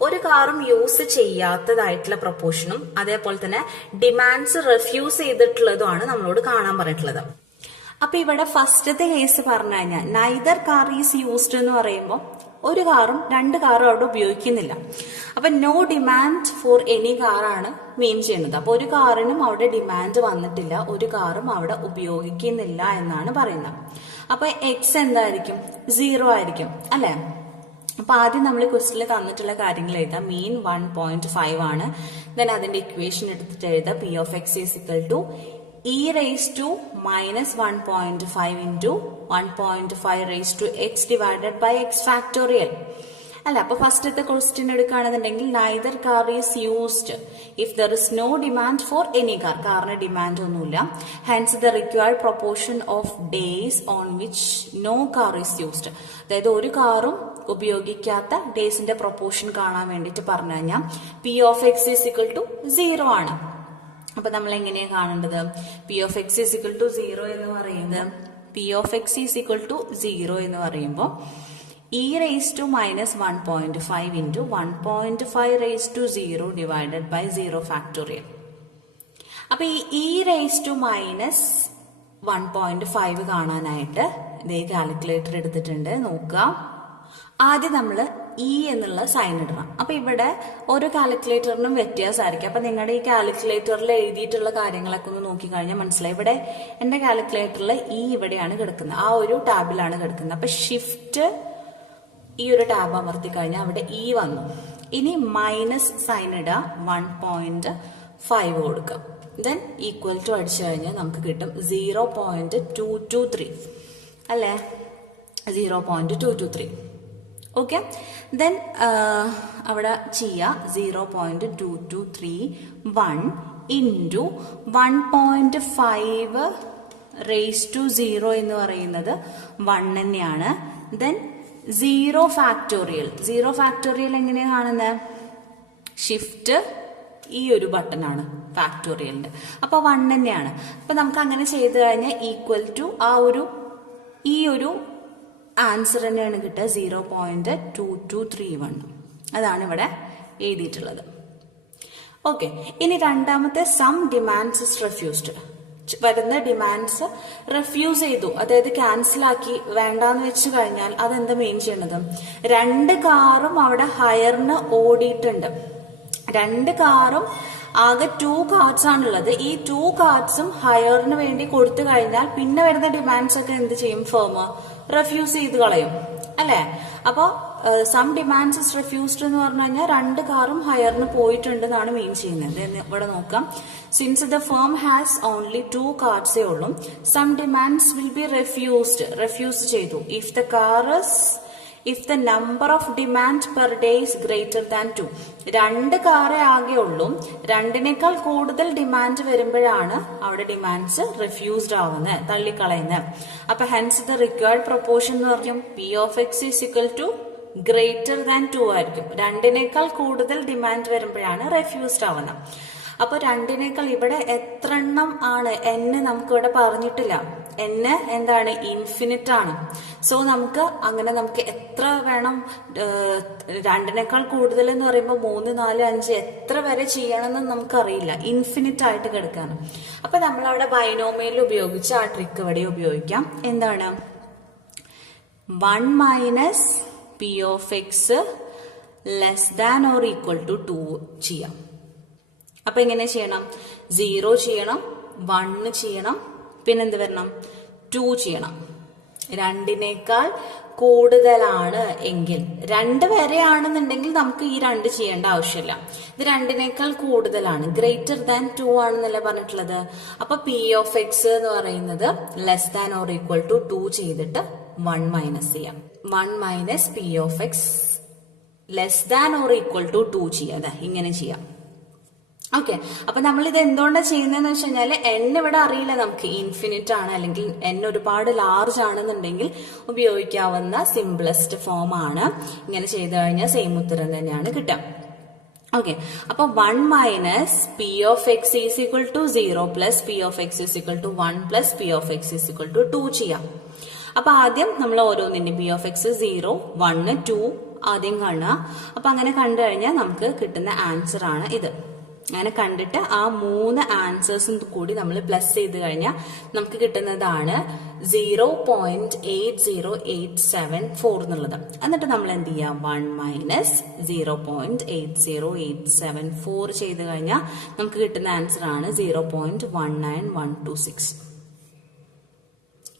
ഒരു കാറും യൂസ് ചെയ്യാത്തതായിട്ടുള്ള പ്രൊപ്പോർഷനും അതേപോലെ തന്നെ ഡിമാൻഡ്സ് റെഫ്യൂസ് ചെയ്തിട്ടുള്ളതുമാണ് നമ്മളോട് കാണാൻ പറഞ്ഞിട്ടുള്ളത്. അപ്പൊ ഇവിടെ ഫസ്റ്റത്തെ കേസ് പറഞ്ഞു കഴിഞ്ഞാൽ നൈദർ കാർ ഈസ് യൂസ്ഡ് എന്ന് പറയുമ്പോൾ ഒരു കാറും 2 കാറും അവിടെ ഉപയോഗിക്കുന്നില്ല. അപ്പൊ നോ ഡിമാൻഡ് ഫോർ എനി കാറാണ് മീൻ ചെയ്യുന്നത്. അപ്പൊ ഒരു കാറിനും അവിടെ ഡിമാൻഡ് വന്നിട്ടില്ല, ഒരു കാറും അവിടെ ഉപയോഗിക്കുന്നില്ല എന്നാണ് പറയുന്നത്. അപ്പൊ എക്സ് എന്തായിരിക്കും? 0 ആയിരിക്കും അല്ലെ. അപ്പൊ ആദ്യം നമ്മൾ ക്വസ്റ്റിൽ തന്നിട്ടുള്ള കാര്യങ്ങൾ എഴുതാം. മീൻ 1.5 ആണ്. ദെൻ അതിന്റെ ഇക്വേഷൻ എടുത്തിട്ട് എഴുതാം. P of X is equal to e raised to minus 1.5 into 1.5 raised to x divided by x factorial. അല്ല, അപ്പൊ ഫസ്റ്റത്തെ ക്വസ്റ്റ്യൻ എടുക്കുകയാണെന്നുണ്ടെങ്കിൽ neither car is used if there is no demand for any car. കാറിന് demand ഒന്നുമില്ല. Hence the required proportion of days on which no car is used. അതായത് ഒരു കാറും ഉപയോഗിക്കാത്ത ഡേയ്സിന്റെ പ്രൊപ്പോർഷൻ കാണാൻ വേണ്ടിയിട്ട് പറഞ്ഞു കഴിഞ്ഞാൽ P of X is equal to 0 ആണ്. അപ്പൊ നമ്മൾ എങ്ങനെയാ കാണേണ്ടത്? P of X is equal to 0 എന്ന് പറയുന്നത് P of X is equal to 0 എന്ന് പറയുമ്പോൾ E raise to minus 1.5 into 1.5 raise to 0 divided by 0 factorial. അപ്പൊ ഈ ഇ റേസ് ടു മൈനസ് 1.5 കാണാനായിട്ട് ഇതേ കാൽക്കുലേറ്റർ എടുത്തിട്ടുണ്ട്. നോക്കുക, ആദ്യം നമ്മള് ഇ എന്നുള്ള സൈൻ ഇടണം. അപ്പൊ ഇവിടെ ഓരോ കാൽക്കുലേറ്ററിനും വ്യത്യാസമായിരിക്കും. അപ്പൊ നിങ്ങളുടെ ഈ കാൽക്കുലേറ്ററിൽ എഴുതിയിട്ടുള്ള കാര്യങ്ങളൊക്കെ ഒന്ന് നോക്കിക്കഴിഞ്ഞാൽ മനസ്സിലായി. ഇവിടെ എന്റെ കാൽക്കുലേറ്ററിൽ ഇ ഇവിടെയാണ് കിടക്കുന്നത്, ആ ഒരു ടാബിലാണ് കിടക്കുന്നത്. അപ്പൊ ഷിഫ്റ്റ് ഈ ഒരു ടാബ് അമർത്തി കഴിഞ്ഞാൽ അവിടെ ഇ വന്നു. ഇനി മൈനസ് സൈൻ ഇടുക, 1.5 കൊടുക്കുക. ദെൻ ഈക്വൽ ടു അടിച്ചു കഴിഞ്ഞാൽ നമുക്ക് കിട്ടും 0.223 അല്ലേ, 0.223. ഓക്കെ, ദെൻ അവിടെ ചെയ്യുക 0.2231 ഇൻറ്റു 1.5 റേസ് ടു 0 എന്ന് പറയുന്നത് 1 തന്നെയാണ്. Then 0 factorial. 0 ഫാക്ടോറിയൽ എങ്ങനെയാണ് കാണുന്നത്? ഷിഫ്റ്റ് ഈ ഒരു ബട്ടണാണ് ഫാക്ടോറിയലിന്റെ. അപ്പൊ 1 തന്നെയാണ്. അപ്പൊ നമുക്ക് അങ്ങനെ ചെയ്ത് കഴിഞ്ഞാൽ ഈക്വൽ ടു ഈ ഒരു ആൻസർ തന്നെയാണ് കിട്ടുക, 0.2231. അതാണ് ഇവിടെ എഴുതിയിട്ടുള്ളത്. ഓക്കെ, ഇനി രണ്ടാമത്തെ സം ഡിമാൻഡ്സ് ഇസ് റെഫ്യൂസ്ഡ്. വരുന്ന ഡിമാൻഡ്സ് റെഫ്യൂസ് ചെയ്തു, അതായത് ക്യാൻസൽ ആക്കി വേണ്ടാന്ന് വെച്ച് കഴിഞ്ഞാൽ അതെന്താ മെയിൻ ചെയ്യണത്? 2 കാറും അവിടെ ഹയറിന് ഓടിയിട്ടുണ്ട്. 2 കാറും ആകെ 2 കാർഡ്സ് ആണുള്ളത്. ഈ 2 കാർഡ്സും ഹയറിന് വേണ്ടി കൊടുത്തു കഴിഞ്ഞാൽ പിന്നെ വരുന്ന ഡിമാൻഡ്സ് ഒക്കെ എന്ത് ചെയ്യും? ഫേം റെഫ്യൂസ് ചെയ്ത് കളയും അല്ലെ. അപ്പൊ സം ഡിമാൻഡ്സ് ഇസ് റെഫ്യൂസ്ഡ് എന്ന് പറഞ്ഞു കഴിഞ്ഞാൽ 2 കാറും ഹയറിന് പോയിട്ടുണ്ട് എന്നാണ് മീൻ ചെയ്യുന്നത്. ഇവിടെ നോക്കാം, since the firm has only 2 കാർഡ്സേ ഉള്ളൂ, some demands will be refuse ചെയ്തു if the number of demand per day is greater than 2. 2 കാറേ ആകെ ഉള്ളൂ, 2നേക്കാൾ കൂടുതൽ ഡിമാൻഡ് വരുമ്പോഴാണ് അവിടെ ഡിമാൻഡ്സ് റെഫ്യൂസ്ഡ് ആവുന്നത്, തള്ളിക്കളയുന്നത്. അപ്പൊ ഹെൻസ് ദ റിക്വയർഡ് പ്രൊപ്പോർഷൻ എന്ന് പറയും P of X is equal to greater than 2 ആയിരിക്കും. 2നേക്കാൾ കൂടുതൽ ഡിമാൻഡ് വരുമ്പോഴാണ് റെഫ്യൂസ്ഡ് ആവുന്നത്. അപ്പൊ 2നേക്കാൾ ഇവിടെ എത്ര എണ്ണം ആണ്? n നമുക്ക് ഇവിടെ പറഞ്ഞിട്ടില്ല. n എന്താണ്? ഇൻഫിനിറ്റ് ആണ്. സോ നമുക്ക് എത്ര വേണം? 2നേക്കാൾ കൂടുതൽ എന്ന് പറയുമ്പോൾ 3, 4, 5 എത്ര വരെ ചെയ്യണമെന്ന് നമുക്കറിയില്ല, ഇൻഫിനിറ്റ് ആയിട്ട് കിടക്കാണ്. അപ്പൊ നമ്മൾ അവിടെ ബൈനോമിയൽ ഉപയോഗിച്ച് ആ ട്രിക്ക് ഇവിടെ ഉപയോഗിക്കാം. എന്താണ്? 1 minus P of X less than or equal to 2 ചെയ്യാം. അപ്പൊ എങ്ങനെ ചെയ്യണം? 0 ചെയ്യണം, 1 ചെയ്യണം, പിന്നെന്ത് വരണം? 2 ചെയ്യണം. 2നേക്കാൾ കൂടുതലാണ് എങ്കിൽ, 2 വരെയാണെന്നുണ്ടെങ്കിൽ നമുക്ക് ഈ 2 ചെയ്യേണ്ട ആവശ്യമില്ല. ഇത് 2നേക്കാൾ കൂടുതലാണ്, ഗ്രേറ്റർ ദാൻ 2 ആണെന്നല്ലേ പറഞ്ഞിട്ടുള്ളത്. അപ്പൊ പി ഓഫ് എക്സ് എന്ന് പറയുന്നത് less than or equal to 2 ചെയ്തിട്ട് 1 മൈനസ് ചെയ്യാം. 1 minus P of X less than or equal to 2 ചെയ്യാം. ഇങ്ങനെ ചെയ്യാം. ഓക്കെ, അപ്പൊ നമ്മൾ ഇത് എന്തുകൊണ്ടാണ് ചെയ്യുന്നതെന്ന് വെച്ച് കഴിഞ്ഞാൽ n ഇവിടെ അറിയില്ല നമുക്ക്, ഇൻഫിനിറ്റ് ആണ് അല്ലെങ്കിൽ n ഒരുപാട് ലാർജ് ആണെന്നുണ്ടെങ്കിൽ ഉപയോഗിക്കാവുന്ന സിംപ്ലസ്റ്റ് ഫോം ആണ്. ഇങ്ങനെ ചെയ്തു കഴിഞ്ഞാൽ സെയിം ഉത്തരം തന്നെയാണ് കിട്ടുക. ഓക്കെ, അപ്പൊ 1 minus P of X is equal to 0 plus P of X is equal to 1 plus P of X is equal to 2 ചെയ്യാം. അപ്പൊ ആദ്യം നമ്മൾ ഓരോന്നിന്റെ പി ഓഫ് എക്സ് 0, 1, 2 ആദ്യം കാണുക. അപ്പൊ അങ്ങനെ കണ്ടു കഴിഞ്ഞാൽ നമുക്ക് കിട്ടുന്ന ആൻസർ ആണ് ഇത്. അങ്ങനെ കണ്ടിട്ട് ആ 3 ആൻസേഴ്സും കൂടി നമ്മൾ പ്ലസ് ചെയ്ത് കഴിഞ്ഞാൽ നമുക്ക് കിട്ടുന്നതാണ് 0.80874 എന്നുള്ളത്. എന്നിട്ട് നമ്മൾ എന്ത് ചെയ്യാം, 1 മൈനസ് 0.80874 ചെയ്ത് കഴിഞ്ഞാൽ നമുക്ക് കിട്ടുന്ന ആൻസർ ആണ് 0.19126.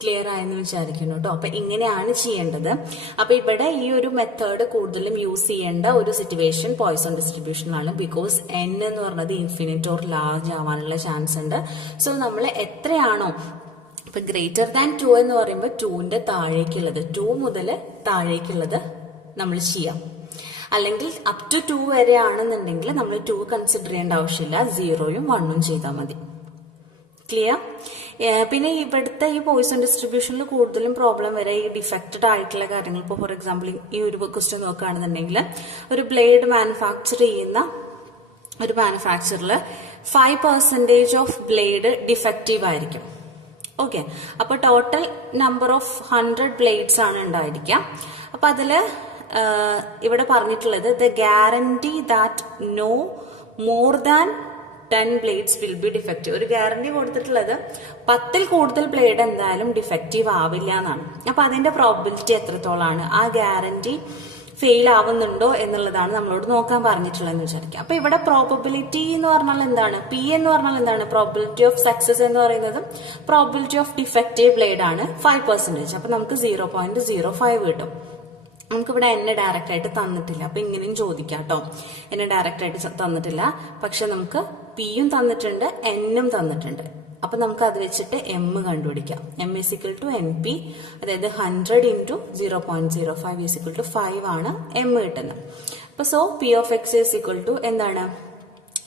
ക്ലിയർ ആയെന്ന് വിചാരിക്കുന്നു കേട്ടോ. അപ്പൊ ഇങ്ങനെയാണ് ചെയ്യേണ്ടത്. അപ്പൊ ഇവിടെ ഈ ഒരു മെത്തേഡ് കൂടുതലും യൂസ് ചെയ്യേണ്ട ഒരു സിറ്റുവേഷൻ പോയ്സൺ ഡിസ്ട്രിബ്യൂഷനാണ്. ബിക്കോസ് n എന്ന് പറഞ്ഞത് ഇൻഫിനിറ്റ് ഓർ ലാർജ് ആവാനുള്ള ചാൻസ് ഉണ്ട്. സോ നമ്മൾ എത്രയാണോ ഇപ്പൊ ഗ്രേറ്റർ ദാൻ 2 എന്ന് പറയുമ്പോൾ 2ന്റെ താഴേക്കുള്ളത്, 2 മുതൽ താഴേക്കുള്ളത് നമ്മൾ ചെയ്യാം. അല്ലെങ്കിൽ അപ് ടു 2 വരെ ആണെന്നുണ്ടെങ്കിൽ നമ്മൾ 2 കൺസിഡർ ചെയ്യേണ്ട ആവശ്യമില്ല, 0യും 1ഉം ചെയ്താൽ മതി. ക്ലിയർ? പിന്നെ ഇവിടുത്തെ ഈ പോയ്സൺ ഡിസ്ട്രിബ്യൂഷനിൽ കൂടുതലും പ്രോബ്ലം വരെ ഈ ഡിഫക്റ്റഡ് ആയിട്ടുള്ള കാര്യങ്ങൾ. ഇപ്പോൾ ഫോർ എക്സാമ്പിൾ ഈ ഒരു ക്വസ്റ്റ്യൻ നോക്കുകയാണെന്നുണ്ടെങ്കിൽ ഒരു ബ്ലേഡ് മാനുഫാക്ചർ ചെയ്യുന്ന ഒരു മാനുഫാക്ചറിൽ 5% ഓഫ് ബ്ലേഡ് ഡിഫക്റ്റീവ് ആയിരിക്കും. ഓക്കെ, അപ്പൊ ടോട്ടൽ നമ്പർ ഓഫ് 100 ബ്ലേഡ്സ് ആണ് ഉണ്ടായിരിക്കുക. അപ്പൊ അതില് ഇവിടെ പറഞ്ഞിട്ടുള്ളത് the guarantee that no more than 10 blades will be defective. ഒരു ഗ്യാരണ്ടി കൊടുത്തിട്ടുള്ളത് 10ൽ കൂടുതൽ ബ്ലേഡ് എന്തായാലും ഡിഫക്റ്റീവ് ആവില്ല എന്നാണ്. അപ്പൊ അതിന്റെ പ്രോബിലിറ്റി എത്രത്തോളാണ്, ആ ഗ്യാരണ്ടി ഫെയിൽ ആവുന്നുണ്ടോ എന്നുള്ളതാണ് നമ്മളോട് നോക്കാൻ പറഞ്ഞിട്ടുള്ളതെന്ന് വിചാരിക്കുക. അപ്പൊ ഇവിടെ പ്രോബബിലിറ്റി എന്ന് പറഞ്ഞാൽ എന്താണ്, പി എന്ന് പറഞ്ഞാൽ എന്താണ്, പ്രോബിലിറ്റി ഓഫ് സക്സസ് എന്ന് പറയുന്നത് പ്രോബിലിറ്റി ഓഫ് ഡിഫക്റ്റീവ് ബ്ലേഡ് ആണ് 5%. അപ്പൊ നമുക്ക് 0.05 കിട്ടും. നമുക്കിവിടെ എന്നെ ഡയറക്റ്റ് ആയിട്ട് തന്നിട്ടില്ല, അപ്പൊ ഇങ്ങനെയും ചോദിക്കാം കേട്ടോ. എന്നെ ഡയറക്റ്റ് ആയിട്ട് തന്നിട്ടില്ല, പക്ഷെ നമുക്ക് പിയും തന്നിട്ടുണ്ട്, എന്നും തന്നിട്ടുണ്ട്. അപ്പൊ നമുക്ക് അത് വെച്ചിട്ട് എം കണ്ടുപിടിക്കാം. M is equal to N P, അതായത് 100 ഇൻറ്റു 0.05 ഈസ് ഈക്വൽ ടു 5 ആണ് എം കിട്ടുന്നത്. അപ്പൊ so P of X is equal to എന്താണ്,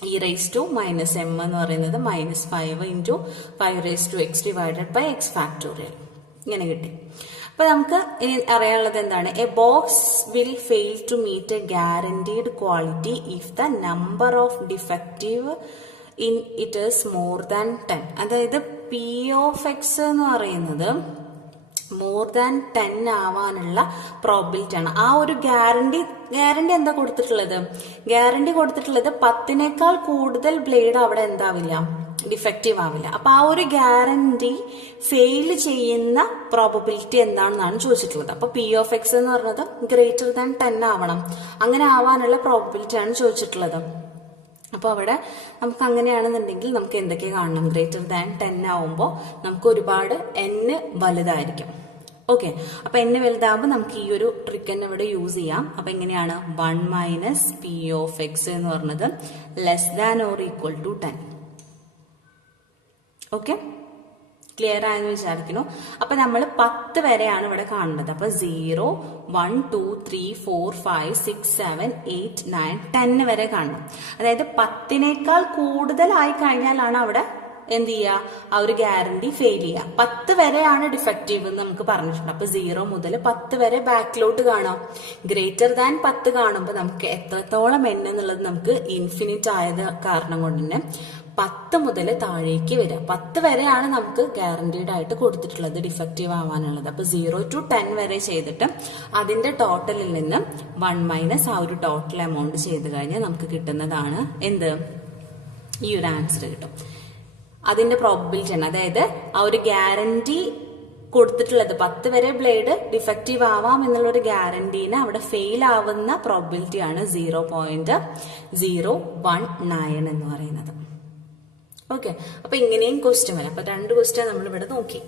E raise to minus M എന്ന് പറയുന്നത് -5 into 5 raise to X divided by X factorial. ഇങ്ങനെ കിട്ടി. അപ്പൊ നമുക്ക് ഇനി അറിയാനുള്ളത് എന്താണ്, a box will fail to meet a guaranteed quality if the number of defective in it is more than 10. അതായത് പി ഓഫ് എക്സ് എന്ന് പറയുന്നത് മോർ ദാൻ 10 ആവാനുള്ള പ്രോബിലിറ്റി ആണ്. ആ ഒരു ഗ്യാരണ്ടി എന്താ കൊടുത്തിട്ടുള്ളത്, ഗ്യാരണ്ടി കൊടുത്തിട്ടുള്ളത് 10നേക്കാൾ കൂടുതൽ ബ്ലേഡ് അവിടെ എന്താവില്ല, ഡിഫക്റ്റീവ് ആവില്ല. അപ്പൊ ആ ഒരു ഗ്യാരണ്ടി ഫെയിൽ ചെയ്യുന്ന പ്രോബബിലിറ്റി എന്താണെന്നാണ് ചോദിച്ചിട്ടുള്ളത്. അപ്പൊ പി ഓഫ് എക്സ് എന്ന് പറഞ്ഞത് ഗ്രേറ്റർ ദാൻ 10 ആവണം. അങ്ങനെ ആവാനുള്ള പ്രോബബിലിറ്റി ആണ് ചോദിച്ചിട്ടുള്ളത്. അപ്പൊ അവിടെ നമുക്ക് അങ്ങനെയാണെന്നുണ്ടെങ്കിൽ നമുക്ക് എന്തൊക്കെ കാണണം, ഗ്രേറ്റർ ദാൻ 10 ആവുമ്പോൾ നമുക്ക് ഒരുപാട് n വലുതായിരിക്കും. ഓക്കെ, അപ്പൊ n വലുതാകുമ്പോൾ നമുക്ക് ഈ ഒരു ട്രിക്ക് തന്നെ ഇവിടെ യൂസ് ചെയ്യാം. അപ്പൊ എങ്ങനെയാണ്, 1 മൈനസ് പി ഓഫ് എക്സ് എന്ന് പറഞ്ഞത് less than or equal to 10. Okay, clear ആയെന്ന് വിചാരിക്കുന്നു. അപ്പൊ നമ്മൾ 10 വരെയാണ് ഇവിടെ കാണേണ്ടത്. അപ്പൊ 0, 1, 2, 3, 4, 5, 6, 7, 8, 9, 10 വരെ കാണണം. അതായത് 10നേക്കാൾ കൂടുതലായി കഴിഞ്ഞാലാണ് അവിടെ എന്ത് ചെയ്യുക, ആ ഒരു ഗ്യാരണ്ടി ഫെയിൽ ചെയ്യുക. 10 വരെയാണ് ഡിഫക്റ്റീവ് എന്ന് നമുക്ക് പറഞ്ഞിട്ടുണ്ട്. അപ്പൊ 0 മുതൽ 10 വരെ ബാക്കിലോട്ട് കാണാം. ഗ്രേറ്റർ ദാൻ 10 കാണുമ്പോൾ നമുക്ക് എത്രത്തോളം n എന്നുള്ളത് നമുക്ക് ഇൻഫിനിറ്റ് ആയത് കാരണം കൊണ്ട് തന്നെ 10 മുതൽ താഴേക്ക് വരിക. 10 വരെയാണ് നമുക്ക് ഗ്യാരണ്ടീഡ് ആയിട്ട് കൊടുത്തിട്ടുള്ളത് ഡിഫക്റ്റീവ് ആവാനുള്ളത്. അപ്പൊ 0 to 10 വരെ ചെയ്തിട്ട് അതിന്റെ ടോട്ടലിൽ നിന്ന് 1 മൈനസ് ആ ഒരു ടോട്ടൽ എമൗണ്ട് ചെയ്ത് കഴിഞ്ഞാൽ നമുക്ക് കിട്ടുന്നതാണ് എന്ത്, ഈ ഒരു ആൻസർ കിട്ടും. അതിന്റെ പ്രോബബിലിറ്റി ആണ്, അതായത് ആ ഒരു ഗ്യാരണ്ടി കൊടുത്തിട്ടുള്ളത് 10 വരെ ബ്ലേഡ് ഡിഫക്റ്റീവ് ആവാം എന്നുള്ള ഒരു ഗ്യാരണ്ടീനെ അവിടെ ഫെയിൽ ആവുന്ന പ്രോബബിലിറ്റി ആണ് 0.019 എന്ന് പറയുന്നത്. ഓക്കെ, അപ്പൊ ഇങ്ങനെയും ക്വസ്റ്റ്യൻ വരാം. അപ്പൊ 2 ക്വസ്റ്റ്യൻ നമ്മൾ ഇവിടെ നോക്കി.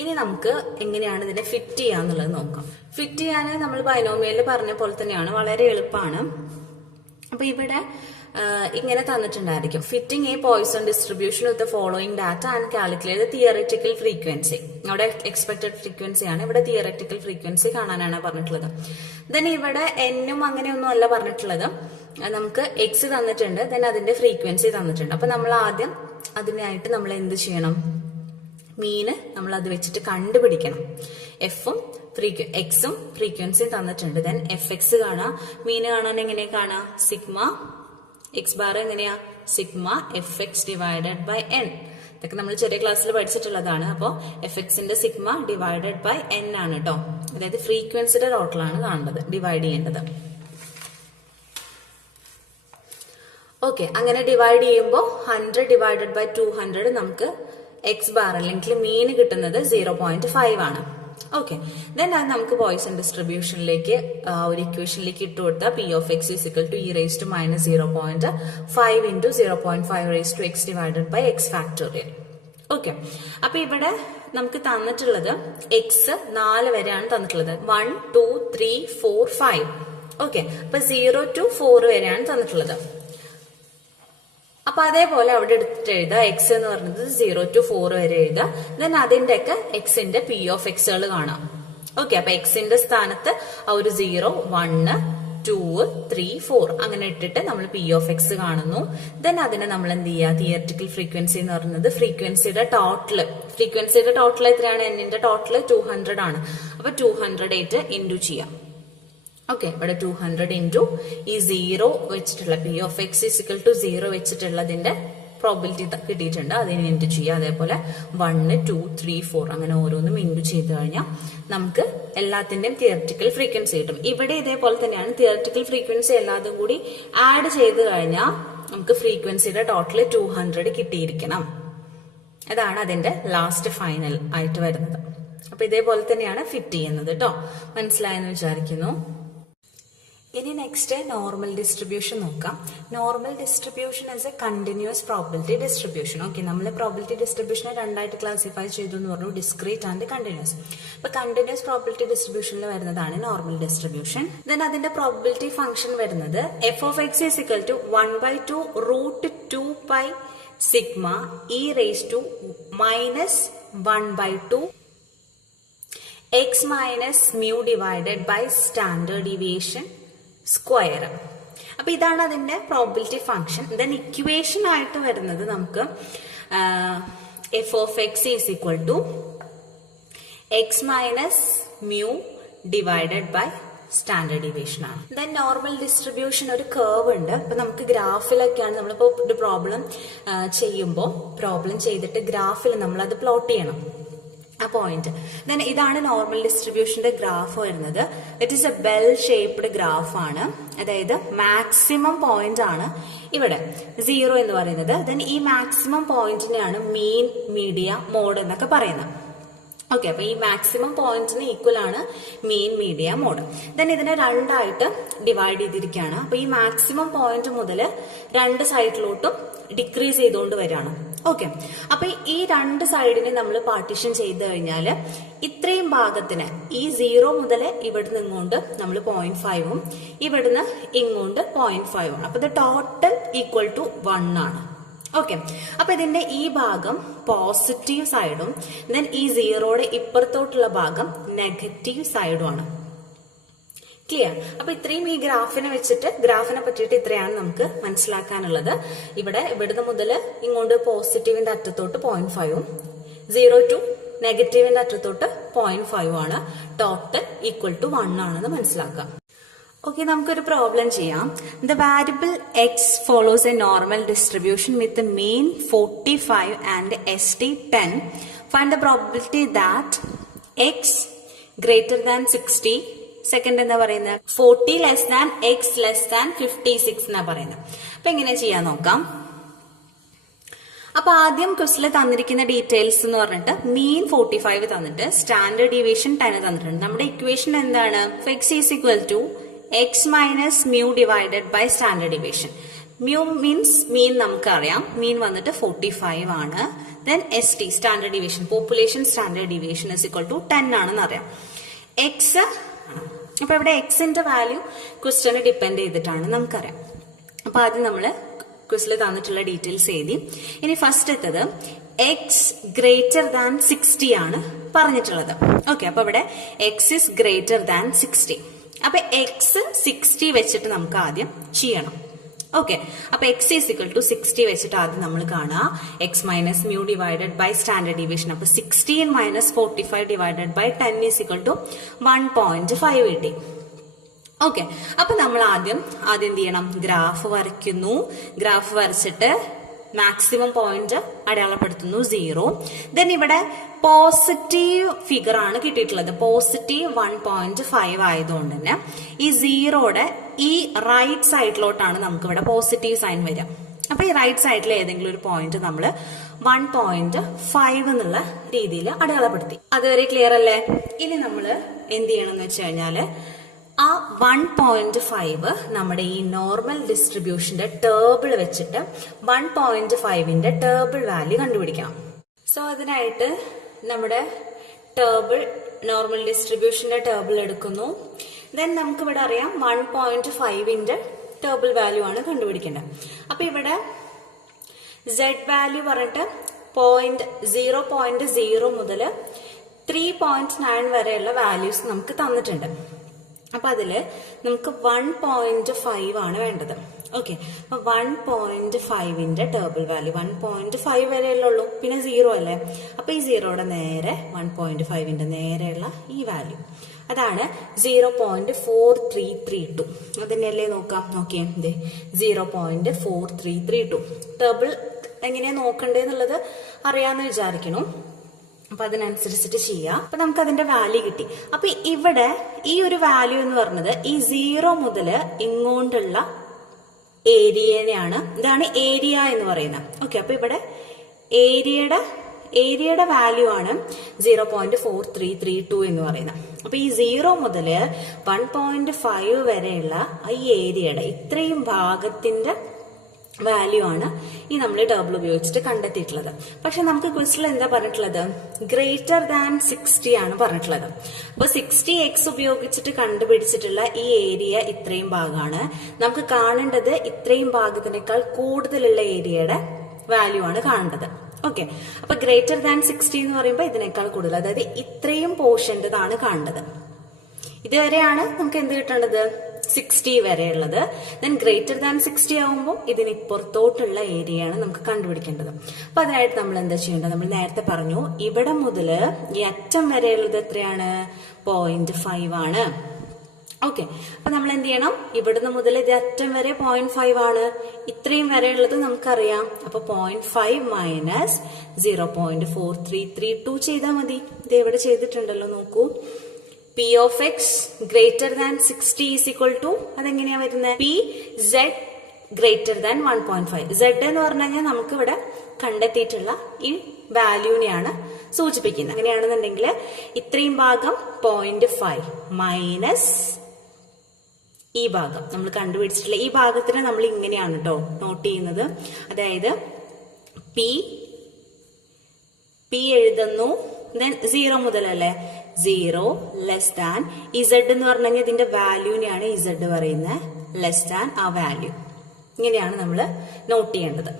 ഇനി നമുക്ക് എങ്ങനെയാണ് ഇതിനെ ഫിറ്റ് ചെയ്യാന്നുള്ളത് നോക്കാം. ഫിറ്റ് ചെയ്യാൻ നമ്മൾ ബൈനോമിയലിൽ പറഞ്ഞ പോലെ തന്നെയാണ്, വളരെ എളുപ്പമാണ്. അപ്പൊ ഇവിടെ ഇങ്ങനെ തന്നിട്ടുണ്ടായിരിക്കും. Fitting a Poisson distribution with following data and calculate theoretical frequency. അവിടെ എക്സ്പെക്ടഡ് ഫ്രീക്വൻസി ആണ്, ഇവിടെ തിയററ്റിക്കൽ ഫ്രീക്വൻസി കാണാനാണ് പറഞ്ഞിട്ടുള്ളത്. ദെൻ ഇവിടെ എന്നും അങ്ങനെയൊന്നും അല്ല പറഞ്ഞിട്ടുള്ളത്. നമുക്ക് എക്സ് തന്നിട്ടുണ്ട്, ദെൻ അതിന്റെ ഫ്രീക്വൻസി തന്നിട്ടുണ്ട്. അപ്പൊ നമ്മൾ ആദ്യം അതിനായിട്ട് നമ്മൾ എന്ത് ചെയ്യണം? മീന് നമ്മൾ അത് വെച്ചിട്ട് കണ്ടുപിടിക്കണം. എക്സും ഫ്രീക്വൻസിയും തന്നിട്ടുണ്ട്. ദെൻ എഫ് എക്സ് കാണാം. മീന് കാണാൻ എങ്ങനെ കാണാം? സിഗ്മ എക്സ് ബാർ എങ്ങനെയാ? Sigma f x divided by n. ഇതൊക്കെ നമ്മൾ ചെറിയ ക്ലാസ്സിൽ പഠിച്ചിട്ടുള്ളതാണ്. അപ്പോൾ എഫ് എക്സിന്റെ സിഗ്മ ഡിവൈഡഡ് ബൈ എൻ ആണ് കേട്ടോ. അതായത് ഫ്രീക്വൻസിയുടെ ടോട്ടലാണ് കാണേണ്ടത്, ഡിവൈഡ് ചെയ്യേണ്ടത്. ഓക്കെ, അങ്ങനെ ഡിവൈഡ് ചെയ്യുമ്പോൾ 100 ഡിവൈഡഡ് ബൈ 200 നമുക്ക് എക്സ് ബാർ അല്ലെങ്കിൽ മീൻ കിട്ടുന്നത് 0.5 ആണ്. ഓക്കെ, ദെൻ അത് നമുക്ക് പോയിസൺ ഡിസ്ട്രിബ്യൂഷനിലേക്ക് ഒരു ഇക്വേഷനിലേക്ക് ഇട്ട് കൊടുത്താൽ P of X is equal to e raise to minus 0.5 into 0.5 raise to X divided by X factorial. Okay, അപ്പൊ ഇവിടെ നമുക്ക് തന്നിട്ടുള്ളത് എക്സ് 4 വരെയാണ് തന്നിട്ടുള്ളത്. 1, 2, 3, 4, 5. ഓക്കെ, അപ്പൊ 0 to 4 വരെയാണ് തന്നിട്ടുള്ളത്. അപ്പൊ അതേപോലെ അവിടെ എടുത്തിട്ട് എഴുതുക. എക്സ് എന്ന് പറയുന്നത് 0 to 4 വരെ എഴുതുക. ദെൻ അതിന്റെ ഒക്കെ എക്സിന്റെ പി ഓഫ് എക്സുകൾ കാണാം. ഓക്കെ, അപ്പൊ എക്സിന്റെ സ്ഥാനത്ത് ആ ഒരു 0, 1, 2, 3, 4 അങ്ങനെ ഇട്ടിട്ട് നമ്മൾ പി ഓഫ് എക്സ് കാണുന്നു. ദെൻ അതിനെ നമ്മൾ എന്ത് ചെയ്യുക? തിയററ്റിക്കൽ ഫ്രീക്വൻസി എന്ന് പറയുന്നത് ഫ്രീക്വൻസിയുടെ ടോട്ടൽ എത്രയാണ്? എന്നിന്റെ ടോട്ടൽ 200 ആണ്. അപ്പൊ 200 ഇൻറ്റു ചെയ്യാം. ഓക്കെ, ഇവിടെ 200 ഇൻറ്റു ഈ 0 വെച്ചിട്ടുള്ള P of X is equal to 0 വെച്ചിട്ടുള്ളതിന്റെ പ്രോബിലിറ്റി കിട്ടിയിട്ടുണ്ട്. അതിന് ഇൻറ്റു ചെയ്യുക. അതേപോലെ 1, 2, 3, 4 അങ്ങനെ ഓരോന്നും ഇൻറ്റു ചെയ്ത് കഴിഞ്ഞാൽ നമുക്ക് എല്ലാത്തിന്റെയും തിയററ്റിക്കൽ ഫ്രീക്വൻസി കിട്ടും. ഇവിടെ ഇതേപോലെ തന്നെയാണ്. തിയററ്റിക്കൽ ഫ്രീക്വൻസി എല്ലാതും കൂടി ആഡ് ചെയ്ത് കഴിഞ്ഞാൽ നമുക്ക് ഫ്രീക്വൻസിയുടെ ടോട്ടൽ 200 കിട്ടിയിരിക്കണം. അതാണ് അതിന്റെ ലാസ്റ്റ് ഫൈനൽ ആയിട്ട് വരുന്നത്. അപ്പൊ ഇതേപോലെ തന്നെയാണ് ഫിറ്റ് ചെയ്യുന്നത് കേട്ടോ. മനസ്സിലായെന്ന് വിചാരിക്കുന്നു. ഇനി നെക്സ്റ്റ് നോർമൽ ഡിസ്ട്രിബ്യൂഷൻ നോക്കാം. Normal distribution as a continuous probability distribution. Okay, നമ്മൾ പ്രോബിലിറ്റി ഡിസ്ട്രിബ്യൂഷനെ രണ്ടായിട്ട് ക്ലാസിഫൈ ചെയ്തു എന്ന് പറഞ്ഞു, ഡിസ്ക്രീറ്റ് ആൻഡ് കണ്ടിന്യൂസ്. അപ്പൊ കണ്ടിന്യൂസ് പ്രോബിലിറ്റി ഡിസ്ട്രിബ്യൂഷനിൽ വരുന്നതാണ് നോർമൽ ഡിസ്ട്രിബ്യൂഷൻ. ദെൻ അതിന്റെ പ്രോബിലിറ്റി ഫംഗ്ഷൻ വരുന്നത് f of X is equal to 1/2 √2 pi sigma e raise to minus 1/2 x minus mu divided by standard deviation square. അപ്പൊ ഇതാണ് അതിന്റെ പ്രോബിലിറ്റി ഫംഗ്ഷൻ. ദെൻ ഇക്വേഷൻ ആയിട്ട് വരുന്നത് നമുക്ക് f of X is equal to X minus mu divided by standard deviation ആണ്. Then normal distribution ഒരു curve ഉണ്ട്. അപ്പൊ നമുക്ക് ഗ്രാഫിലൊക്കെയാണ് നമ്മളിപ്പോ ഒരു പ്രോബ്ലം ചെയ്യുമ്പോൾ പ്രോബ്ലം ചെയ്തിട്ട് ഗ്രാഫിൽ നമ്മൾ അത് പ്ലോട്ട് ചെയ്യണം, ആ പോയിന്റ്. ദെൻ ഇതാണ് നോർമൽ ഡിസ്ട്രിബ്യൂഷന്റെ ഗ്രാഫ് വരുന്നത്. It is A bell shaped graph ആണ്. അതായത് മാക്സിമം പോയിന്റ് ആണ് ഇവിടെ 0 എന്ന് പറയുന്നത്. ദെൻ ഈ മാക്സിമം പോയിന്റിനെയാണ് മീൻ, മീഡിയ, മോഡ് എന്നൊക്കെ പറയുന്നത്. ഓക്കെ, അപ്പൊ ഈ മാക്സിമം പോയിന്റിന് ഈക്വൽ ആണ് മീൻ, മീഡിയ, മോഡ്. ദെൻ ഇതിനെ രണ്ടായിട്ട് ഡിവൈഡ് ചെയ്തിരിക്കുകയാണ്. അപ്പൊ ഈ മാക്സിമം പോയിന്റ് മുതൽ രണ്ട് സൈഡിലോട്ടും ഡിക്രീസ് ചെയ്തുകൊണ്ട് വരികയാണ്. ഓക്കെ, അപ്പൊ ഈ രണ്ട് സൈഡിനെ നമ്മൾ പാർട്ടീഷൻ ചെയ്ത് കഴിഞ്ഞാൽ ഇത്രയും ഭാഗത്തിന് ഈ 0 മുതൽ ഇവിടുന്ന് ഇങ്ങോട്ട് നമ്മൾ 0.5ഉം ഇവിടുന്ന് ഇങ്ങോട്ട് 0.5 ആണ്. അപ്പൊ ഇത് ടോട്ടൽ ഈക്വൽ ടു 1 ആണ്. ഓക്കെ, അപ്പൊ ഇതിന്റെ ഈ ഭാഗം പോസിറ്റീവ് സൈഡും ദെൻ ഈ 0യുടെ ഇപ്പുറത്തോട്ടുള്ള ഭാഗം നെഗറ്റീവ് സൈഡും ആണ്. ക്ലിയർ? അപ്പൊ ഇത്രയും ഈ ഗ്രാഫിനെ വെച്ചിട്ട് ഗ്രാഫിനെ പറ്റിയിട്ട് ഇത്രയാണ് നമുക്ക് മനസ്സിലാക്കാനുള്ളത്. ഇവിടുന്ന് മുതൽ ഇങ്ങോട്ട് പോസിറ്റീവിന്റെ അറ്റത്തോട്ട് 0.5ഉം 0 ടു നെഗറ്റീവിന്റെ അറ്റത്തോട്ട് 0.5 ആണ്. ടോട്ടൽ ഈക്വൽ ടു 1 ആണെന്ന് മനസ്സിലാക്കാം. ഓക്കെ, നമുക്കൊരു പ്രോബ്ലം ചെയ്യാം. The variable X follows A normal distribution with mean 45 and ST 10. Find the probability that X greater than 60. Second എന്താ പറയുന്നത്? 40 less than X less than 56 എന്നാ പറയുന്നത്. അപ്പൊ എങ്ങനെ ചെയ്യാൻ നോക്കാം. അപ്പൊ ആദ്യം ക്വസ്റ്റിൽ തന്നിരിക്കുന്ന ഡീറ്റെയിൽസ് എന്ന് പറഞ്ഞിട്ട് മീൻ 45 തന്നിട്ട് സ്റ്റാൻഡേർഡ് ഡീവിയേഷൻ 10 തന്നിട്ടുണ്ട്. നമ്മുടെ ഇക്വേഷൻ എന്താണ്? X is equal to X minus mu divided by standard deviation. Mu means mean നമുക്കറിയാം, മീൻ വന്നിട്ട് 45 ആണ്. Then ST standard deviation, population standard deviation is equal to 10 ആണെന്ന് അറിയാം. എക്സ്, അപ്പൊ ഇവിടെ എക്സിന്റെ വാല്യൂ ക്വസ്റ്റ്യനെ ഡിപ്പെൻഡ് ചെയ്തിട്ടാണ് നമുക്കറിയാം. അപ്പൊ ആദ്യം നമ്മള് ക്വിസിൽ തന്നിട്ടുള്ള ഡീറ്റെയിൽസ് എഴുതി. ഇനി ഫസ്റ്റ് എത്തത് എക്സ് ഗ്രേറ്റർ ദാൻ 60 ആണ് പറഞ്ഞിട്ടുള്ളത്. ഓക്കെ, അപ്പൊ ഇവിടെ എക്സ് ഇസ് ഗ്രേറ്റർ ദാൻ 60. അപ്പൊ എക്സ് 60 വെച്ചിട്ട് നമുക്ക് ആദ്യം ചെയ്യണം. ഓക്കെ, അപ്പൊ എക്സ് ഈസ് ഇക്വൽ ടു 60 വെച്ചിട്ട് ആദ്യം നമ്മൾ കാണുക x minus mu divided by standard deviation. അപ്പൊ 16 minus 45 divided by 10 is equal to 1.5 കിട്ടി. ഓക്കെ, അപ്പൊ നമ്മൾ ആദ്യം എന്ത് ചെയ്യണം, ഗ്രാഫ് വരയ്ക്കുന്നു. ഗ്രാഫ് വരച്ചിട്ട് മാക്സിമം പോയിന്റ് അടയാളപ്പെടുത്തുന്നു 0. ദെൻ ഇവിടെ പോസിറ്റീവ് ഫിഗർ ആണ് കിട്ടിയിട്ടുള്ളത്. പോസിറ്റീവ് 1.5 ആയതുകൊണ്ട് തന്നെ ഈ 0യുടെ ഈ റൈറ്റ് സൈഡിലോട്ടാണ് നമുക്ക് ഇവിടെ പോസിറ്റീവ് സൈൻ വരിക. അപ്പൊ ഈ റൈറ്റ് സൈഡിൽ ഏതെങ്കിലും ഒരു പോയിന്റ് നമ്മൾ 1.5 എന്നുള്ള രീതിയിൽ അടയാളപ്പെടുത്തി. അതുവരെ ക്ലിയർ അല്ലേ? ഇനി നമ്മൾ എന്ത് ചെയ്യണം എന്ന് വെച്ച് കഴിഞ്ഞാല് ആ 1.5 നമ്മുടെ ഈ നോർമൽ ഡിസ്ട്രിബ്യൂഷന്റെ ടേബിൾ വെച്ചിട്ട് 1.5ന്റെ ടേബിൾ വാല്യൂ കണ്ടുപിടിക്കാം. സോ അതിനായിട്ട് നമ്മുടെ ടേബിൾ നോർമൽ ഡിസ്ട്രിബ്യൂഷന്റെ ടേബിൾ എടുക്കുന്നു. ദെൻ നമുക്ക് ഇവിടെ അറിയാം 1.5ന്റെ ടേബിൾ വാല്യൂ ആണ് കണ്ടുപിടിക്കേണ്ടത്. അപ്പൊ ഇവിടെ Z വാല്യൂ പറഞ്ഞിട്ട് 0.0 മുതൽ 3.9 വരെയുള്ള വാല്യൂസ് നമുക്ക് തന്നിട്ടുണ്ട്. അപ്പൊ അതില് നമുക്ക് 1.5 ആണ് വേണ്ടത്. ഓക്കെ, അപ്പൊ 1.5ന്റെ ടേബിൾ വാല്യൂ 1.5 വരെയല്ലേ ഉള്ളൂ, പിന്നെ 0 അല്ലേ. അപ്പൊ ഈ 0യുടെ നേരെ 1.5ന്റെ നേരെയുള്ള ഈ വാല്യൂ അതാണ് 0.4332. അതിനല്ലേ നോക്കാം. നോക്കിയേ, 0.4332. ടേബിൾ എങ്ങനെയാ നോക്കണ്ടേന്നുള്ളത് അറിയാന്ന് വിചാരിക്കണം. അപ്പൊ അതിനനുസരിച്ചിട്ട് ചെയ്യാം. അപ്പൊ നമുക്ക് അതിന്റെ വാല്യൂ കിട്ടി. അപ്പൊ ഇവിടെ ഈ ഒരു വാല്യൂ എന്ന് പറഞ്ഞത് ഈ 0 മുതൽ ഇങ്ങോട്ടുള്ള ഏരിയനെയാണ്, ഇതാണ് ഏരിയ എന്ന് പറയുന്നത്. ഓക്കെ, അപ്പൊ ഇവിടെ ഏരിയയുടെ വാല്യൂ ആണ് 0.4332 എന്ന് പറയുന്നത്. അപ്പൊ ഈ 0 മുതൽ 1.5 വരെയുള്ള ഈ ഏരിയയുടെ ഇത്രയും ഭാഗത്തിന്റെ വാല്യൂ ആണ് ഈ നമ്മൾ ടേബിൾ ഉപയോഗിച്ചിട്ട് കണ്ടെത്തിയിട്ടുള്ളത്. പക്ഷെ നമുക്ക് ക്വസ്റ്റിൽ എന്താ പറഞ്ഞിട്ടുള്ളത്, ഗ്രേറ്റർ ദാൻ 60 ആണ് പറഞ്ഞിട്ടുള്ളത്. അപ്പൊ 60x ഉപയോഗിച്ചിട്ട് കണ്ടുപിടിച്ചിട്ടുള്ള ഈ ഏരിയ ഇത്രയും ഭാഗമാണ്. നമുക്ക് കാണേണ്ടത് ഇത്രയും ഭാഗത്തിനേക്കാൾ കൂടുതലുള്ള ഏരിയയുടെ വാല്യൂ ആണ് കാണേണ്ടത്. ഓക്കെ, അപ്പൊ ഗ്രേറ്റർ ദാൻ 60 എന്ന് പറയുമ്പോൾ ഇതിനേക്കാൾ കൂടുതൽ, അതായത് ഇത്രയും പോർഷൻ്റെതാണ് കാണേണ്ടത്. ഇതുവരെയാണ് നമുക്ക് എന്ത് കിട്ടേണ്ടത്, 60 വരെയുള്ളത്. ദെൻ ഗ്രേറ്റർ ദാൻ 60 ആവുമ്പോൾ ഇതിന് പുറത്തോട്ടുള്ള ഏരിയയാണ് നമുക്ക് കണ്ടുപിടിക്കേണ്ടത്. അപ്പൊ അതിനായിട്ട് നമ്മൾ എന്താ ചെയ്യേണ്ടത്, നമ്മൾ നേരത്തെ പറഞ്ഞു ഇവിടെ മുതൽ ഈ അറ്റം വരെയുള്ളത് എത്രയാണ്, 0.5 ആണ്. ഓക്കെ, അപ്പൊ നമ്മൾ എന്ത് ചെയ്യണം, ഇവിടുന്ന് മുതൽ ഇത് അറ്റം വരെ 0.5 ആണ്. ഇത്രയും വരെയുള്ളത് നമുക്കറിയാം. അപ്പൊ 0.5 മൈനസ് 0.4332 ചെയ്താൽ മതി. ഇത് എവിടെ ചെയ്തിട്ടുണ്ടല്ലോ, നോക്കൂ. P of x greater than 60 is equal to, അതെങ്ങനെയാ വരുന്നത്, P Z greater than 1.5. Z എന്ന് പറഞ്ഞു കഴിഞ്ഞാൽ നമുക്ക് ഇവിടെ കണ്ടെത്തിയിട്ടുള്ള ഈ വാല്യൂനെയാണ് സൂചിപ്പിക്കുന്നത്. അങ്ങനെയാണെന്നുണ്ടെങ്കിൽ ഇത്രയും ഭാഗം 0.5 മൈനസ് ഈ ഭാഗം നമ്മൾ കണ്ടുപിടിച്ചിട്ടുള്ള ഈ ഭാഗത്തിന് നമ്മൾ ഇങ്ങനെയാണ് കേട്ടോ നോട്ട് ചെയ്യുന്നത്. അതായത് P എഴുതുന്നു, ദെൻ 0 മുതലല്ലേ, 0 ലെസ് ദാൻ ഇസഡ് എന്ന് പറഞ്ഞു കഴിഞ്ഞാൽ ഇതിന്റെ വാല്യൂനെയാണ് ഇസഡ് പറയുന്നത്, ലെസ് ദാൻ ആ വാല്യൂ. ഇങ്ങനെയാണ് നമ്മൾ നോട്ട് ചെയ്യേണ്ടത്.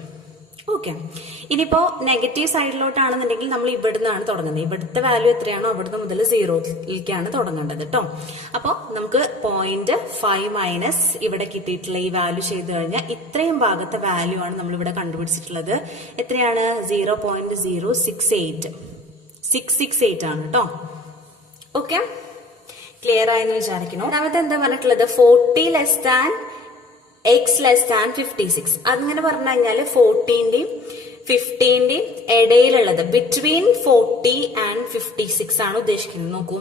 ഓക്കെ, ഇനിയിപ്പോ നെഗറ്റീവ് സൈഡിലോട്ടാണെന്നുണ്ടെങ്കിൽ നമ്മൾ ഇവിടുന്നാണ് തുടങ്ങുന്നത്. ഇവിടുത്തെ വാല്യൂ എത്രയാണോ അവിടുന്ന് മുതൽ 0യിലേക്കാണ് തുടങ്ങേണ്ടത് കേട്ടോ. അപ്പോൾ നമുക്ക് 0.5 മൈനസ് ഇവിടെ കിട്ടിയിട്ടുള്ള ഈ വാല്യൂ ചെയ്ത് കഴിഞ്ഞാൽ ഇത്രയും ഭാഗത്തെ വാല്യൂ ആണ് നമ്മൾ ഇവിടെ കണ്ടുപിടിച്ചിട്ടുള്ളത്. എത്രയാണ്, 0.0668 ആണ് കേട്ടോ. ഓക്കെ, ക്ലിയർ ആയെന്ന് വിചാരിക്കുന്നു. രണ്ടാമത്തെ എന്താ പറഞ്ഞിട്ടുള്ളത്, 40 less than X less than 56. അങ്ങനെ പറഞ്ഞു കഴിഞ്ഞാൽ 40ന്റെയും 50ന്റെയും ഇടയിലുള്ളത്, ബിറ്റ്വീൻ 40 ആൻഡ് 56 ആണ് ഉദ്ദേശിക്കുന്നത്. നോക്കൂ,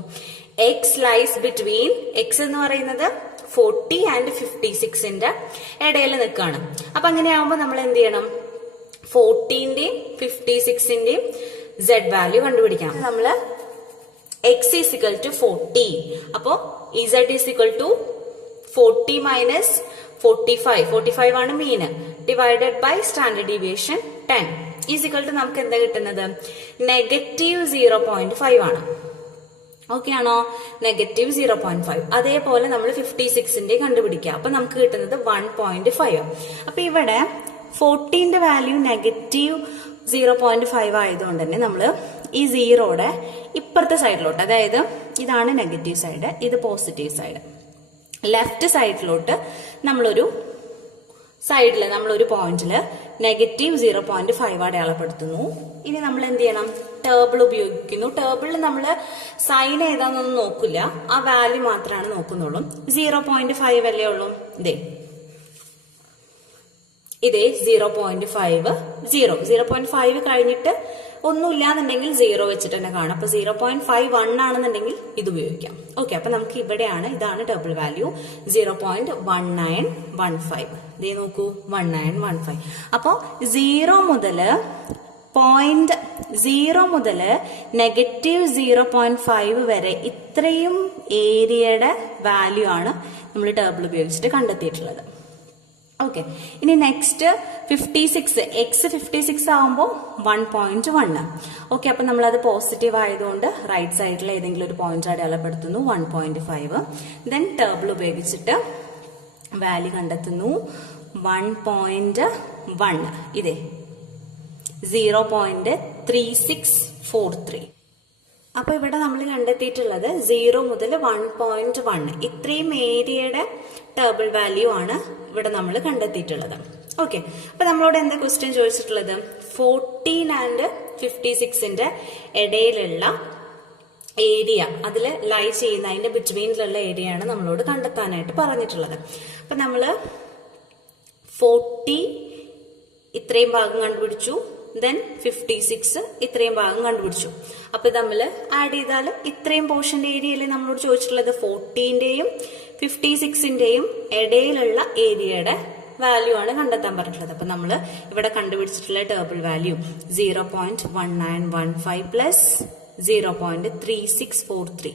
എക്സ് ലൈസ് ബിറ്റ്വീൻ, എക്സ് എന്ന് പറയുന്നത് 40 ആൻഡ് 56ന്റെ ഇടയിൽ നിൽക്കുകയാണ്. അപ്പൊ അങ്ങനെയാവുമ്പോൾ നമ്മൾ എന്ത് ചെയ്യണം, 40ന്റെയും 56ന്റെയും Z വാല്യൂ കണ്ടുപിടിക്കാം. നമ്മള് x is equal to 40. അപ്പോ z is equal to 40 minus 45 ആണ് mean, divided by standard deviation 10 is equal to നമുക്ക് എന്താ കിട്ടുന്നത്, -0.5 ആണ്. ഓക്കെ ആണോ, -0.5. അതേപോലെ നമ്മൾ 56ന്റെ കണ്ടുപിടിക്കുക. അപ്പൊ നമുക്ക് കിട്ടുന്നത് 1.5. അപ്പൊ ഇവിടെ 14ന്റെ വാല്യൂ -0.5 ആയതുകൊണ്ട് തന്നെ നമ്മൾ ഈ 0യുടെ ഇപ്പുറത്തെ സൈഡിലോട്ട്, അതായത് ഇതാണ് നെഗറ്റീവ് സൈഡ്, ഇത് പോസിറ്റീവ് സൈഡ്, ലെഫ്റ്റ് സൈഡിലോട്ട് നമ്മളൊരു പോയിന്റില് -0.5 അടയാളപ്പെടുത്തുന്നു. ഇനി നമ്മൾ എന്ത് ചെയ്യണം? ടേബിൾ ഉപയോഗിക്കുന്നു. ടേബിളിൽ നമ്മൾ സൈൻ ഏതാണെന്നൊന്നും നോക്കില്ല, ആ വാല്യൂ മാത്രമാണ് നോക്കുന്നുള്ളൂ. 0.5 അല്ലേ ഉള്ളൂ. ഇതേ 0.5 കഴിഞ്ഞിട്ട് ഒന്നുമില്ലാന്നുണ്ടെങ്കിൽ 0 വെച്ചിട്ട് തന്നെ കാണാം. അപ്പൊ 0.51 ആണെന്നുണ്ടെങ്കിൽ ഇത് ഉപയോഗിക്കാം. ഓക്കെ, അപ്പൊ നമുക്ക് ഇവിടെയാണ്, ഇതാണ് ടേബിൾ വാല്യൂ 0.1915. ഇതേ നോക്കൂ, 1915. അപ്പോ 0 മുതല് -0.5 വരെ ഇത്രയും ഏരിയയുടെ വാല്യൂ ആണ് നമ്മൾ ടേബിൾ ഉപയോഗിച്ചിട്ട് കണ്ടെത്തിയിട്ടുള്ളത്. ഓക്കെ, ഇനി നെക്സ്റ്റ് 56, എക്സ് 56 ആവുമ്പോൾ 1.1. ഓക്കെ, അപ്പൊ നമ്മളത് പോസിറ്റീവ് ആയതുകൊണ്ട് റൈറ്റ് സൈഡിൽ ഏതെങ്കിലും ഒരു പോയിന്റ് അടയാളപ്പെടുത്തുന്നു, 1.5. ദെൻ ടേബിൾ ഉപയോഗിച്ചിട്ട് വാല്യൂ കണ്ടെത്തുന്നു, 1.1. ഇതേ 0.3643. അപ്പൊ ഇവിടെ നമ്മൾ കണ്ടെത്തിയിട്ടുള്ളത് 0 മുതൽ 1.1 ഇത്രയും ഏരിയയുടെ ടേബിൾ വാല്യൂ ആണ് ഇവിടെ നമ്മൾ കണ്ടെത്തിയിട്ടുള്ളത്. ഓക്കെ, അപ്പൊ നമ്മളോട് എന്താ ക്വസ്റ്റ്യൻ ചോദിച്ചിട്ടുള്ളത്? 14 ആൻഡ് 56ന്റെ ഇടയിലുള്ള ഏരിയ, അതിൽ ലൈ ചെയ്യുന്ന അതിന്റെ ബിറ്റ്വീനിലുള്ള ഏരിയ ആണ് നമ്മളോട് കണ്ടെത്താനായിട്ട് പറഞ്ഞിട്ടുള്ളത്. അപ്പൊ നമ്മള് 40 ഇത്രയും ഭാഗം കണ്ടുപിടിച്ചു, ദെൻ 56 ഇത്രയും ഭാഗം കണ്ടുപിടിച്ചു. അപ്പൊ തമ്മിൽ ആഡ് ചെയ്താൽ ഇത്രയും പോർഷന്റെ ഏരിയയിൽ നമ്മളോട് ചോദിച്ചിട്ടുള്ളത് 40ന്റെയും 56ന്റെയും ഇടയിലുള്ള ഏരിയയുടെ വാല്യൂ ആണ് കണ്ടെത്താൻ പറഞ്ഞിട്ടുള്ളത്. അപ്പൊ നമ്മൾ ഇവിടെ കണ്ടുപിടിച്ചിട്ടുള്ള ടേബിൾ വാല്യൂ 0.1915 പ്ലസ് 0.3643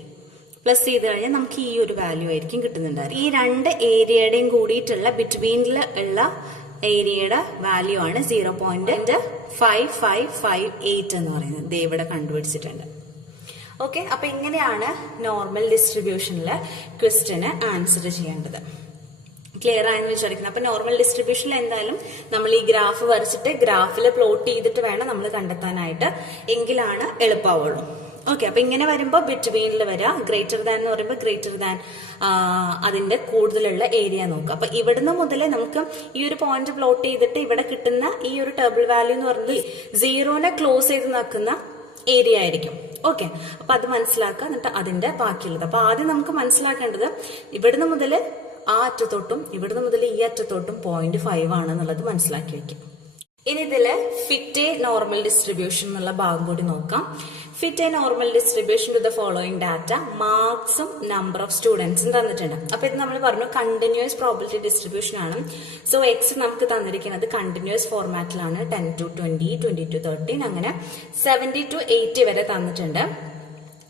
പ്ലസ് ചെയ്ത് കഴിഞ്ഞാൽ നമുക്ക് ഈ ഒരു വാല്യൂ ആയിരിക്കും കിട്ടുന്നുണ്ടായിരുന്നു. ഈ രണ്ട് ഏരിയയുടെയും കൂടിയിട്ടുള്ള ബിറ്റ്വീനിൽ ഉള്ള ഏരിയയുടെ വാല്യൂ ആണ് 0.5558 എന്ന് പറയുന്നത്. ദേ ഇവിടെ കണ്ടുപിടിച്ചിട്ടുണ്ട്. ഓക്കെ, അപ്പൊ ഇങ്ങനെയാണ് നോർമൽ ഡിസ്ട്രിബ്യൂഷനിലെ ക്വസ്റ്റ്യന് ആൻസർ ചെയ്യേണ്ടത്. ക്ലിയർ ആയെന്ന് വിചാരിക്കുന്നത്. അപ്പൊ നോർമൽ ഡിസ്ട്രിബ്യൂഷനിൽ എന്തായാലും നമ്മൾ ഈ ഗ്രാഫ് വരച്ചിട്ട് ഗ്രാഫിൽ പ്ലോട്ട് ചെയ്തിട്ട് വേണം നമ്മൾ കണ്ടെത്താനായിട്ട്, എങ്കിലാണ് എളുപ്പമാവുള്ളൂ. ഓക്കെ, അപ്പൊ ഇങ്ങനെ വരുമ്പോൾ ബിറ്റ്വീനിൽ വരാം, ഗ്രേറ്റർ ദാൻ എന്ന് പറയുമ്പോൾ ഗ്രേറ്റർ ദാൻ അതിന്റെ കൂടുതലുള്ള ഏരിയ നോക്കുക. അപ്പൊ ഇവിടുന്ന് മുതലേ നമുക്ക് ഈ ഒരു പോയിന്റ് പ്ലോട്ട് ചെയ്തിട്ട് ഇവിടെ കിട്ടുന്ന ഈ ഒരു ടേബിൾ വാല്യൂ എന്ന് പറയുന്നത് 0നെ ക്ലോസ് ചെയ്ത് നിൽക്കുന്ന ഏരിയ ആയിരിക്കും. ഓക്കെ, അപ്പൊ അത് മനസ്സിലാക്കുക, എന്നിട്ട് അതിന്റെ ബാക്കിയുള്ളത്. അപ്പൊ ആദ്യം നമുക്ക് മനസ്സിലാക്കേണ്ടത് ഇവിടുന്ന് മുതൽ ആ അറ്റത്തോട്ടും ഇവിടുന്ന് മുതൽ ഈ അറ്റത്തോട്ടും 0.5 ആണെന്നുള്ളത് മനസ്സിലാക്കി വെക്കും. ഇനി ഇതില് ഫിറ്റ് എ നോർമൽ ഡിസ്ട്രിബ്യൂഷൻ എന്നുള്ള ഭാഗം കൂടി നോക്കാം. Fit a normal distribution to the following data, മാർക്സും നമ്പർ ഓഫ് സ്റ്റുഡൻസും തന്നിട്ടുണ്ട്. അപ്പൊ ഇത് നമ്മൾ പറഞ്ഞു കണ്ടിന്യൂസ് പ്രോബിലിറ്റി ഡിസ്ട്രിബ്യൂഷൻ ആണ്. സോ എക്സ് നമുക്ക് തന്നിരിക്കുന്നത് കണ്ടിന്യൂസ് ഫോർമാറ്റിലാണ്. 10 to 20, 20 to 13, അങ്ങനെ 70 to 80 വരെ തന്നിട്ടുണ്ട്.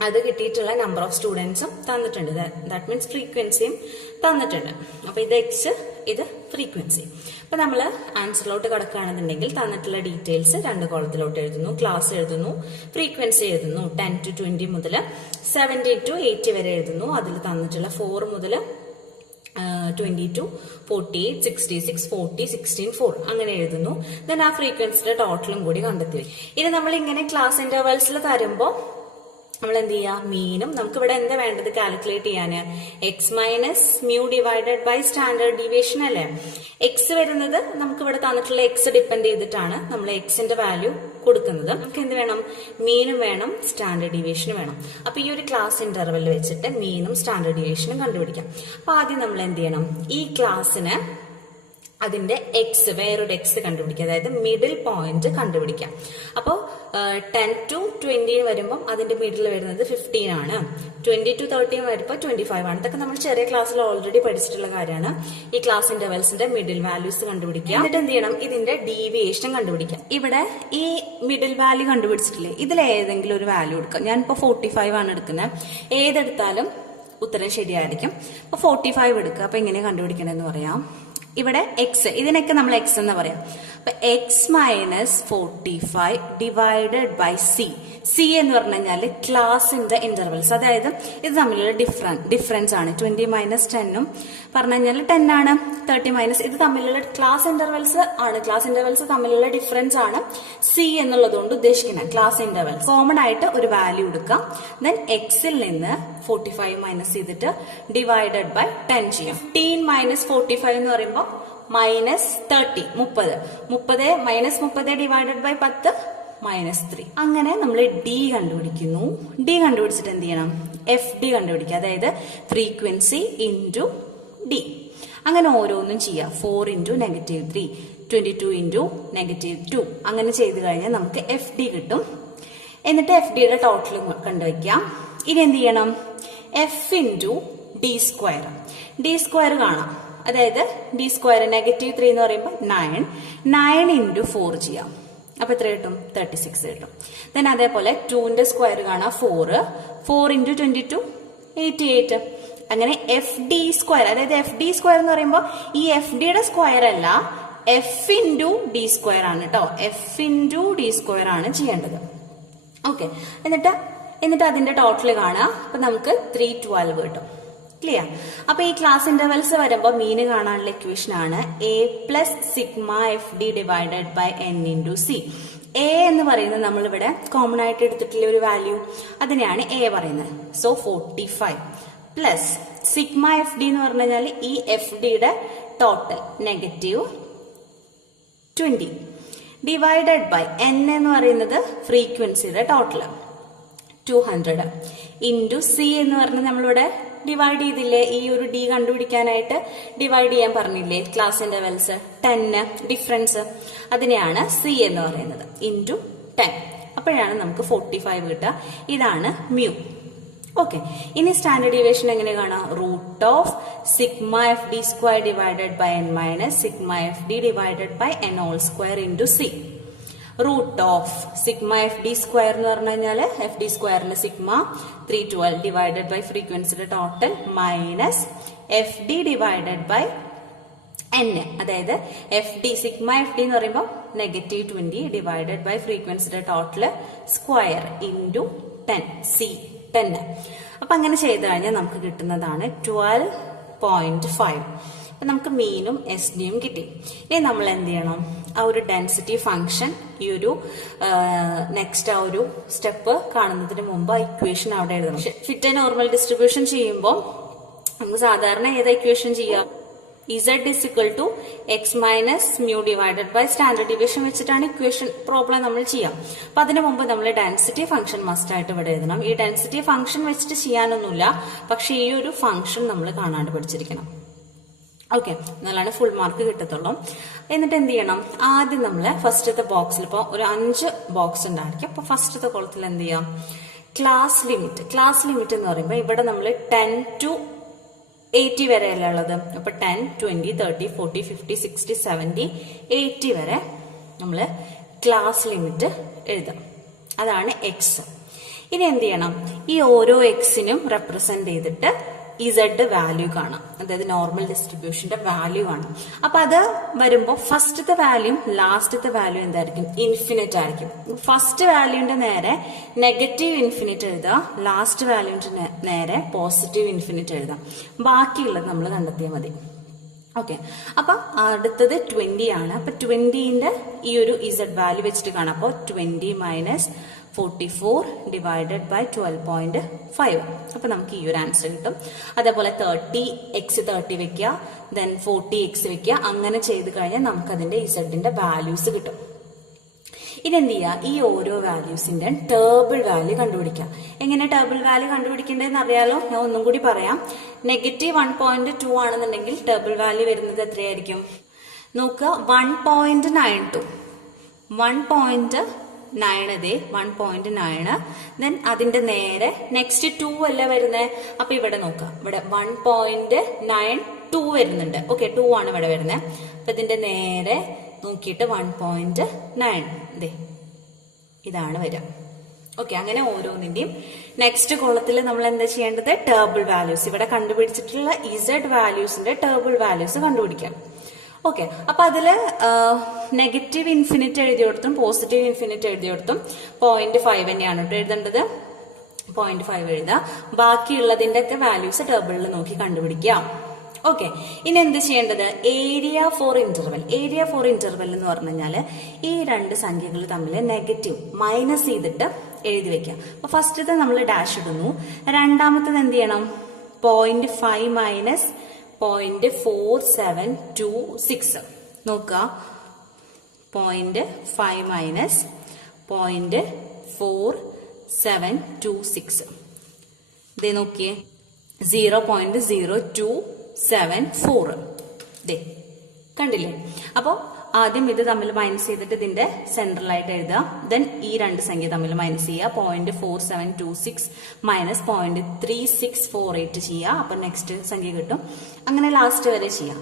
അത് കിട്ടിയിട്ടുള്ള നമ്പർ ഓഫ് സ്റ്റുഡൻസും തന്നിട്ടുണ്ട്. ദാറ്റ് മീൻസ് ഫ്രീക്വൻസിയും തന്നിട്ടുണ്ട്. അപ്പൊ ഇത് എക്സ്, ഇത് ഫ്രീക്വൻസി. അപ്പൊ നമ്മൾ ആൻസറിലോട്ട് കിടക്കുകയാണെന്നുണ്ടെങ്കിൽ തന്നിട്ടുള്ള ഡീറ്റെയിൽസ് 2 കോളത്തിലോട്ട് എഴുതുന്നു, ക്ലാസ് എഴുതുന്നു, ഫ്രീക്വൻസി എഴുതുന്നു. 10 to 20 മുതൽ 70 to 80 വരെ എഴുതുന്നു. അതിൽ തന്നിട്ടുള്ള 4 മുതൽ 20 to 48, 66, 40, 16, 4 അങ്ങനെ എഴുതുന്നു. ദെൻ ആ ഫ്രീക്വൻസിയുടെ ടോട്ടലും കൂടി കണ്ടെത്തി. ഇനി നമ്മൾ ഇങ്ങനെ ക്ലാസ് ഇന്റർവെൽസിൽ തരുമ്പോൾ നമ്മൾ എന്ത് ചെയ്യാം? മീനും നമുക്ക് ഇവിടെ എന്താ വേണ്ടത് കാൽക്കുലേറ്റ് ചെയ്യാന്? X minus mu divided by standard deviation അല്ലേ? എക്സ് വരുന്നത് നമുക്ക് ഇവിടെ തന്നിട്ടുള്ള എക്സ് ഡിപ്പെൻഡ് ചെയ്തിട്ടാണ് നമ്മൾ എക്സിന്റെ വാല്യൂ കൊടുക്കുന്നത്. നമുക്ക് എന്ത് വേണം? മീനും വേണം, സ്റ്റാൻഡേർഡ് ഡീവിയേഷനും വേണം. അപ്പൊ ഈ ഒരു ക്ലാസ് ഇന്റർവെൽ വെച്ചിട്ട് മീനും സ്റ്റാൻഡേർഡ് ഡീവിയേഷനും കണ്ടുപിടിക്കാം. അപ്പൊ ആദ്യം നമ്മൾ എന്ത് ചെയ്യണം? ഈ ക്ലാസ്സിന് അതിന്റെ എക്സ്, വേറൊരു എക്സ് കണ്ടുപിടിക്കുക, അതായത് മിഡിൽ പോയിന്റ് കണ്ടുപിടിക്കാം. അപ്പോൾ 10 to 20 വരുമ്പോൾ അതിന്റെ മിഡിൽ വരുന്നത് 15 ആണ്. 20 to 30 വരുമ്പോൾ 25 ആണ്. ഇതൊക്കെ നമ്മൾ ചെറിയ ക്ലാസ്സിൽ ഓൾറെഡി പഠിച്ചിട്ടുള്ള കാര്യമാണ്. ഈ ക്ലാസ് ഇന്റർവെൽസിന്റെ മിഡിൽ വാല്യൂസ് കണ്ടുപിടിക്കുക. എന്നിട്ട് എന്ത് ചെയ്യണം? ഇതിന്റെ ഡീവിയേഷൻ കണ്ടുപിടിക്കാം. ഇവിടെ ഈ മിഡിൽ വാല്യൂ കണ്ടുപിടിച്ചിട്ടില്ലേ, ഇതിൽ ഏതെങ്കിലും ഒരു വാല്യൂ എടുക്കാം. ഞാനിപ്പോ 45 ആണ് എടുക്കുന്നത്. ഏതെടുത്താലും ഉത്തരം ശരിയായിരിക്കും. അപ്പൊ 45 എടുക്കുക. അപ്പൊ എങ്ങനെ കണ്ടുപിടിക്കണമെന്ന് പറയാം. ഇവിടെ എക്സ്, ഇതിനൊക്കെ നമ്മൾ എക്സ് എന്ന് പറയാം. അപ്പൊ x minus 45 divided by C. C എന്ന് പറഞ്ഞു കഴിഞ്ഞാൽ ക്ലാസിന്റെ ഇന്റർവെൽസ്, അതായത് ഇത് തമ്മിലുള്ള ഡിഫറൻസ് ആണ്. 20 മൈനസ് 10 പറഞ്ഞു കഴിഞ്ഞാൽ 10 ആണ്. 30 മൈനസ് ഇത് തമ്മിലുള്ള ക്ലാസ് ഇന്റർവെൽസ് ആണ്. ക്ലാസ് ഇന്റർവെൽസ് തമ്മിലുള്ള ഡിഫറൻസ് ആണ് സി എന്നുള്ളത് കൊണ്ട് ഉദ്ദേശിക്കുന്നത്. ക്ലാസ് ഇന്റർവെൽസ് കോമൺ ആയിട്ട് ഒരു വാല്യൂ എടുക്കാം. ദെൻ എക്സിൽ നിന്ന് 45 മൈനസ് ചെയ്തിട്ട് ഡിവൈഡഡ് ബൈ 10 ചെയ്യാം. 15 മൈനസ് 45 എന്ന് പറയുമ്പോൾ minus 30, 30 minus 30 divided by 10 minus 3. അങ്ങനെ നമ്മൾ ഡി കണ്ടുപിടിക്കുന്നു. ഡി കണ്ടുപിടിച്ചിട്ട് എന്ത് ചെയ്യണം? എഫ് ഡി കണ്ടുപിടിക്കുക, അതായത് ഫ്രീക്വൻസി ഇൻറ്റു ഡി. അങ്ങനെ ഓരോന്നും ചെയ്യാം. 4 ഇൻറ്റു -3, 22 ഇൻറ്റു -2 അങ്ങനെ ചെയ്ത് കഴിഞ്ഞാൽ നമുക്ക് എഫ് ഡി കിട്ടും. എന്നിട്ട് എഫ് ഡിയുടെ ടോട്ടൽ കണ്ടുവയ്ക്കാം. ഇനി എന്ത് ചെയ്യണം? F into D square. D square കാണാം, അതായത് ഡി സ്ക്വയർ -3 എന്ന് പറയുമ്പോൾ 9 ഇൻറ്റു 4 ചെയ്യാം. അപ്പൊ എത്ര കിട്ടും? 36 കിട്ടും. ദെൻ അതേപോലെ 2ന്റെ സ്ക്വയർ കാണാം, 4 ഇൻറ്റു 22 88. അങ്ങനെ എഫ് ഡി സ്ക്വയർ, അതായത് എഫ് ഡി സ്ക്വയർ എന്ന് പറയുമ്പോൾ ഈ എഫ് ഡിയുടെ സ്ക്വയർ അല്ല, എഫ് ഇൻറ്റു ഡി സ്ക്വയർ ആണ് കേട്ടോ. എഫ് ഇൻറ്റു ഡി സ്ക്വയർ ആണ് ചെയ്യേണ്ടത്. ഓക്കെ, എന്നിട്ട് അതിന്റെ ടോട്ടൽ കാണാം. അപ്പൊ നമുക്ക് 312 കിട്ടും. ക്ലിയർ? അപ്പൊ ഈ ക്ലാസ് ഇന്റർവെൽസ് വരുമ്പോൾ മീന് കാണാനുള്ള ഇക്വേഷൻ ആണ് A plus sigma f d divided by n into C. A എന്ന് പറയുന്നത് നമ്മളിവിടെ കോമൺ ആയിട്ട് എടുത്തിട്ടുള്ള ഒരു വാല്യൂ, അതിനെയാണ് എ പറയുന്നത്. So 45 plus sigma f D എന്ന് പറഞ്ഞു കഴിഞ്ഞാൽ ഈ എഫ് ഡിയുടെ ടോട്ടൽ -20 ഡിവൈഡഡ് ബൈ എൻ എന്ന് പറയുന്നത് ഫ്രീക്വൻസിയുടെ ടോട്ടൽ 200 ഇൻറ്റു സി എന്ന് പറഞ്ഞ് നമ്മളിവിടെ ഡിവൈഡ് ചെയ്തില്ലേ? ഈ ഒരു ഡി കണ്ടുപിടിക്കാനായിട്ട് ഡിവൈഡ് ചെയ്യാൻ പറഞ്ഞില്ലേ? ക്ലാസ് ഇന്റർവെൽസ് 10 ഡിഫറൻസ്, അതിനെയാണ് സി എന്ന് പറയുന്നത്, ഇൻറ്റു 10. അപ്പോഴാണ് നമുക്ക് 45 കിട്ടുക. ഇതാണ് മ്യൂ. ഓക്കെ, ഇനി സ്റ്റാൻഡേർഡ് ഡീവിയേഷൻ എങ്ങനെ കാണാം? Root of sigma f d square divided by n minus sigma f d divided by n whole square into C. Root of sigma f d square എന്ന് പറഞ്ഞു കഴിഞ്ഞാൽ എഫ് ഡി സ്ക്വയറിന്റെ sigma 312 divided by ഫ്രീക്വൻസിയുടെ total minus f d divided by N, അതായത് F D sigma f D എന്ന് പറയുമ്പോൾ -20 divided by ഫ്രീക്വൻസിയുടെ total square into 10 C 10. അപ്പൊ അങ്ങനെ ചെയ്ത് കഴിഞ്ഞാൽ നമുക്ക് കിട്ടുന്നതാണ് 12.5. നമുക്ക് മീനും എസ് ഡിയും കിട്ടി. ഇനി നമ്മൾ എന്ത് ചെയ്യണം? ആ ഒരു ഡെൻസിറ്റി ഫംഗ്ഷൻ ഈ ഒരു നെക്സ്റ്റ് ആ ഒരു സ്റ്റെപ്പ് കാണുന്നതിന് മുമ്പ് ആ ഇക്വേഷൻ അവിടെ എഴുതണം. ഫിറ്റ് ആൻഡ് നോർമൽ ഡിസ്ട്രിബ്യൂഷൻ ചെയ്യുമ്പോൾ നമുക്ക് സാധാരണ ഏതാ ഇക്വേഷൻ ചെയ്യാം? Z is equal to x minus mu divided by standard deviation വെച്ചിട്ടാണ് ഇക്വേഷൻ പ്രോബ്ലം നമ്മൾ ചെയ്യാം. അപ്പൊ അതിനു മുമ്പ് നമ്മൾ ഡെൻസിറ്റി ഫംഗ്ഷൻ മസ്റ്റ് ആയിട്ട് ഇവിടെ എഴുതണം. ഈ ഡെൻസിറ്റി ഫംഗ്ഷൻ വെച്ചിട്ട് ചെയ്യാനൊന്നുമില്ല, പക്ഷെ ഈ ഒരു ഫംഗ്ഷൻ നമ്മൾ കാണാണ്ട് പഠിച്ചിരിക്കണം. ഓക്കെ, എന്നാലാണ് ഫുൾ മാർക്ക് കിട്ടത്തുള്ളൂ. എന്നിട്ട് എന്ത് ചെയ്യണം? ആദ്യം നമ്മൾ ഫസ്റ്റത്തെ ബോക്സിൽ ഇപ്പോൾ ഒരു 5 ബോക്സ് ഉണ്ടായിരിക്കും. അപ്പൊ ഫസ്റ്റത്തെ കോളത്തിൽ എന്ത് ചെയ്യാം? ക്ലാസ് ലിമിറ്റ് എന്ന് പറയുമ്പോൾ ഇവിടെ നമ്മൾ 10 to 80 വരെയല്ല ഉള്ളത്. അപ്പൊ 10, 20, 30, 40, 50, 60, 70, 80 വരെ നമ്മൾ ക്ലാസ് ലിമിറ്റ് എഴുതാം. അതാണ് എക്സ്. ഇനി എന്ത് ചെയ്യണം? ഈ ഓരോ എക്സിനും റെപ്രസെന്റ് ചെയ്തിട്ട് ഇസഡ് വാല്യൂ കാണാം, അതായത് നോർമൽ ഡിസ്ട്രിബ്യൂഷന്റെ വാല്യൂ കാണാം. അപ്പൊ അത് വരുമ്പോൾ ഫസ്റ്റത്തെ വാല്യൂ ലാസ്റ്റത്തെ വാല്യൂ എന്തായിരിക്കും? ഇൻഫിനിറ്റ് ആയിരിക്കും. ഫസ്റ്റ് വാല്യൂന്റെ നേരെ നെഗറ്റീവ് ഇൻഫിനിറ്റ് എഴുതാം, ലാസ്റ്റ് വാല്യൂന്റെ നേരെ പോസിറ്റീവ് ഇൻഫിനിറ്റ് എഴുതാം. ബാക്കിയുള്ളത് നമ്മൾ കണ്ടെത്തിയാൽ മതി. ഓക്കെ, അപ്പൊ അടുത്തത് 20 ആണ്. അപ്പൊ 20ന്റെ ഈ ഒരു ഇസഡ് വാല്യൂ വെച്ചിട്ട് കാണാം. അപ്പോൾ 20 മൈനസ് 44 ഡിവൈഡഡ് ബൈ 12.5. അപ്പൊ നമുക്ക് ഈ ഒരു ആൻസർ കിട്ടും. അതേപോലെ 30 വെക്കുക, ദെൻ 40x വെക്കുക. അങ്ങനെ ചെയ്ത് കഴിഞ്ഞാൽ നമുക്ക് അതിന്റെ ഇസഡിന്റെ വാല്യൂസ് കിട്ടും. ഇനി എന്ത് ചെയ്യുക? ഈ ഓരോ വാല്യൂസിന്റെ ടേബിൾ വാല്യൂ കണ്ടുപിടിക്കാം. എങ്ങനെ ടേബിൾ വാല്യൂ കണ്ടുപിടിക്കേണ്ടതെന്ന് അറിയാലോ? ഞാൻ ഒന്നും കൂടി പറയാം. -1.2 ആണെന്നുണ്ടെങ്കിൽ ടേബിൾ വാല്യൂ വരുന്നത് എത്രയായിരിക്കും? നോക്കുക, 1.92. 1.9 ഇതേ 1.9. ദെൻ അതിന്റെ നേരെ നെക്സ്റ്റ് 2 അല്ല വരുന്നത്. അപ്പൊ ഇവിടെ നോക്കാം, ഇവിടെ 1.92 വരുന്നുണ്ട്. ഓക്കെ, 2 ആണ് ഇവിടെ വരുന്നത്. അപ്പൊ ഇതിന്റെ നേരെ നോക്കിയിട്ട് 1.9 ഇതാണ് വരിക. ഓക്കെ, അങ്ങനെ ഓരോന്നിന്റെയും നെക്സ്റ്റ് കോളത്തിൽ നമ്മൾ എന്താ ചെയ്യേണ്ടത്? ടേബിൾ വാല്യൂസ്, ഇവിടെ കണ്ടുപിടിച്ചിട്ടുള്ള ഇസഡ് വാല്യൂസിന്റെ ടേബിൾ വാല്യൂസ് കണ്ടുപിടിക്കാം. ഓക്കെ, അപ്പൊ അതില് നെഗറ്റീവ് ഇൻഫിനിറ്റ് എഴുതിയെടുത്തും പോസിറ്റീവ് ഇൻഫിനിറ്റ് എഴുതിയെടുത്തും 0.5 തന്നെയാണ് കേട്ടോ എഴുതേണ്ടത്. 0.5 എഴുതുക. ബാക്കിയുള്ളതിന്റെ ഒക്കെ വാല്യൂസ് ടേബിളിൽ നോക്കി കണ്ടുപിടിക്കുക. ഓക്കെ, ഇനി എന്ത് ചെയ്യേണ്ടത്? Area for interval. Area for interval എന്ന് പറഞ്ഞു കഴിഞ്ഞാൽ ഈ രണ്ട് സംഖ്യകൾ തമ്മിൽ നെഗറ്റീവ് മൈനസ് ചെയ്തിട്ട് എഴുതി വെക്കുക. അപ്പൊ ഫസ്റ്റത്തെ നമ്മൾ ഡാഷ് ഇടുന്നു. രണ്ടാമത്തത് എന്ത് ചെയ്യണം? 0.5 മൈനസ് 0.4726 നോക്കുക. 0.5 മൈനസ് 0.4726 ഇതേ നോക്കിയേ, 0.0274 ദേ കണ്ടില്ലേ? അപ്പോ ആദ്യം ഇത് തമ്മിൽ മൈനസ് ചെയ്തിട്ട് ഇതിന്റെ സെൻട്രലായിട്ട് എഴുതുക. ദെൻ ഈ രണ്ട് സംഖ്യ തമ്മിൽ മൈനസ് ചെയ്യുക. 0.4726 മൈനസ് 0.3648 ചെയ്യുക. അപ്പൊ നെക്സ്റ്റ് സംഖ്യ കിട്ടും. അങ്ങനെ ലാസ്റ്റ് വരെ ചെയ്യാം.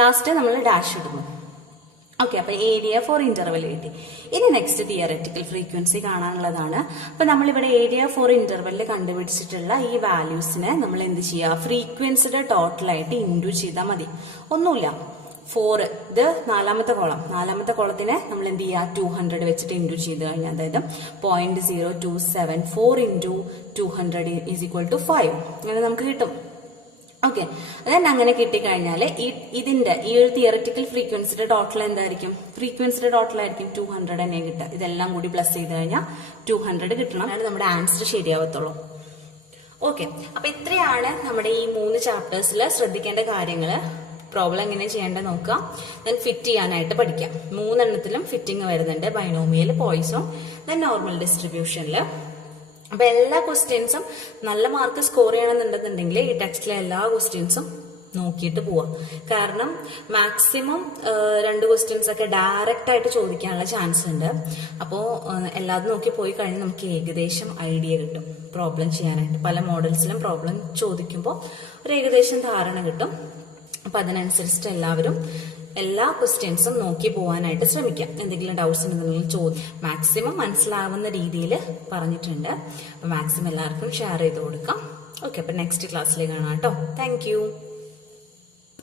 ലാസ്റ്റ് നമ്മൾ ഡാഷ് ഇടുന്നു. ഓക്കെ, അപ്പൊ ഏരിയ ഫോർ ഇന്റർവെൽ കിട്ടി. ഇനി നെക്സ്റ്റ് തിയററ്റിക്കൽ ഫ്രീക്വൻസി കാണാനുള്ളതാണ്. അപ്പൊ നമ്മളിവിടെ ഏരിയ ഫോർ ഇന്റർവെല്ലിൽ കണ്ടുപിടിച്ചിട്ടുള്ള ഈ വാല്യൂസിനെ നമ്മൾ എന്ത് ചെയ്യുക? ഫ്രീക്വൻസിയുടെ ടോട്ടലായിട്ട് ഇൻഡ്യൂ ചെയ്താൽ മതി. ഒന്നുമില്ല, 4 ഇത് നാലാമത്തെ കോളത്തിനെ നമ്മൾ എന്ത് ചെയ്യുക? 200 വെച്ചിട്ട് ഇൻഡ്യൂ ചെയ്ത് കഴിഞ്ഞാൽ, അതായത് 0.0274 ഇൻറ്റു 200 ഈസ് ഈക്വൽ ടു 5 അങ്ങനെ നമുക്ക് കിട്ടും. ഓക്കെ, അതായത് അങ്ങനെ കിട്ടിക്കഴിഞ്ഞാൽ ഇതിന്റെ ഈ ഒരു തിയററ്റിക്കൽ ഫ്രീക്വൻസിയുടെ ടോട്ടൽ എന്തായിരിക്കും? ഫ്രീക്വൻസിയുടെ ടോട്ടൽ ആയിരിക്കും 200 തന്നെ കിട്ടുക. ഇതെല്ലാം കൂടി പ്ലസ് ചെയ്ത് കഴിഞ്ഞാൽ 200 കിട്ടണം. അതാണ് നമ്മുടെ ആൻസർ ശരിയാവത്തുള്ളൂ. ഓക്കെ, അപ്പൊ ഇത്രയാണ് നമ്മുടെ ഈ 3 ചാപ്റ്റേഴ്സിൽ ശ്രദ്ധിക്കേണ്ട കാര്യങ്ങൾ. പ്രോബ്ലം എങ്ങനെ ചെയ്യേണ്ടത് നോക്കാം. ദെൻ ഫിറ്റ് ചെയ്യാനായിട്ട് പഠിക്കാം. 3 എണ്ണത്തിലും ഫിറ്റിംഗ് വരുന്നുണ്ട്. ബൈനോമിയൽ, പോയിസോൺ, ദെൻ നോർമൽ ഡിസ്ട്രിബ്യൂഷനിൽ. അപ്പൊ എല്ലാ ക്വസ്റ്റ്യൻസും നല്ല മാർക്ക് സ്കോർ ചെയ്യണമെന്നുണ്ടെന്നുണ്ടെങ്കിൽ ഈ ടെക്സ്റ്റിലെ എല്ലാ ക്വസ്റ്റ്യൻസും നോക്കിയിട്ട് പോവാം. കാരണം മാക്സിമം 2 ക്വസ്റ്റ്യൻസ് ഒക്കെ ഡയറക്റ്റ് ആയിട്ട് ചോദിക്കാനുള്ള ചാൻസ് ഉണ്ട്. അപ്പോൾ എല്ലാതും നോക്കി പോയി കഴിഞ്ഞാൽ നമുക്ക് ഏകദേശം ഐഡിയ കിട്ടും പ്രോബ്ലം ചെയ്യാനായിട്ട്. പല മോഡൽസിലും പ്രോബ്ലം ചോദിക്കുമ്പോൾ ഒരു ഏകദേശം ധാരണ കിട്ടും. അപ്പൊ അതിനനുസരിച്ചിട്ട് എല്ലാവരും എല്ലാ ക്വസ്റ്റ്യൻസും നോക്കി പോകാനായിട്ട് ശ്രമിക്കാം. എന്തെങ്കിലും ഡൗട്ട്സ് ഉണ്ടെന്നുണ്ടെങ്കിൽ മാക്സിമം മനസ്സിലാവുന്ന രീതിയിൽ പറഞ്ഞിട്ടുണ്ട്. അപ്പൊ മാക്സിമം എല്ലാവർക്കും ഷെയർ ചെയ്ത് കൊടുക്കാം. ഓക്കെ, അപ്പൊ നെക്സ്റ്റ് ക്ലാസ്സിലേക്ക് കാണാം കേട്ടോ. Thank you.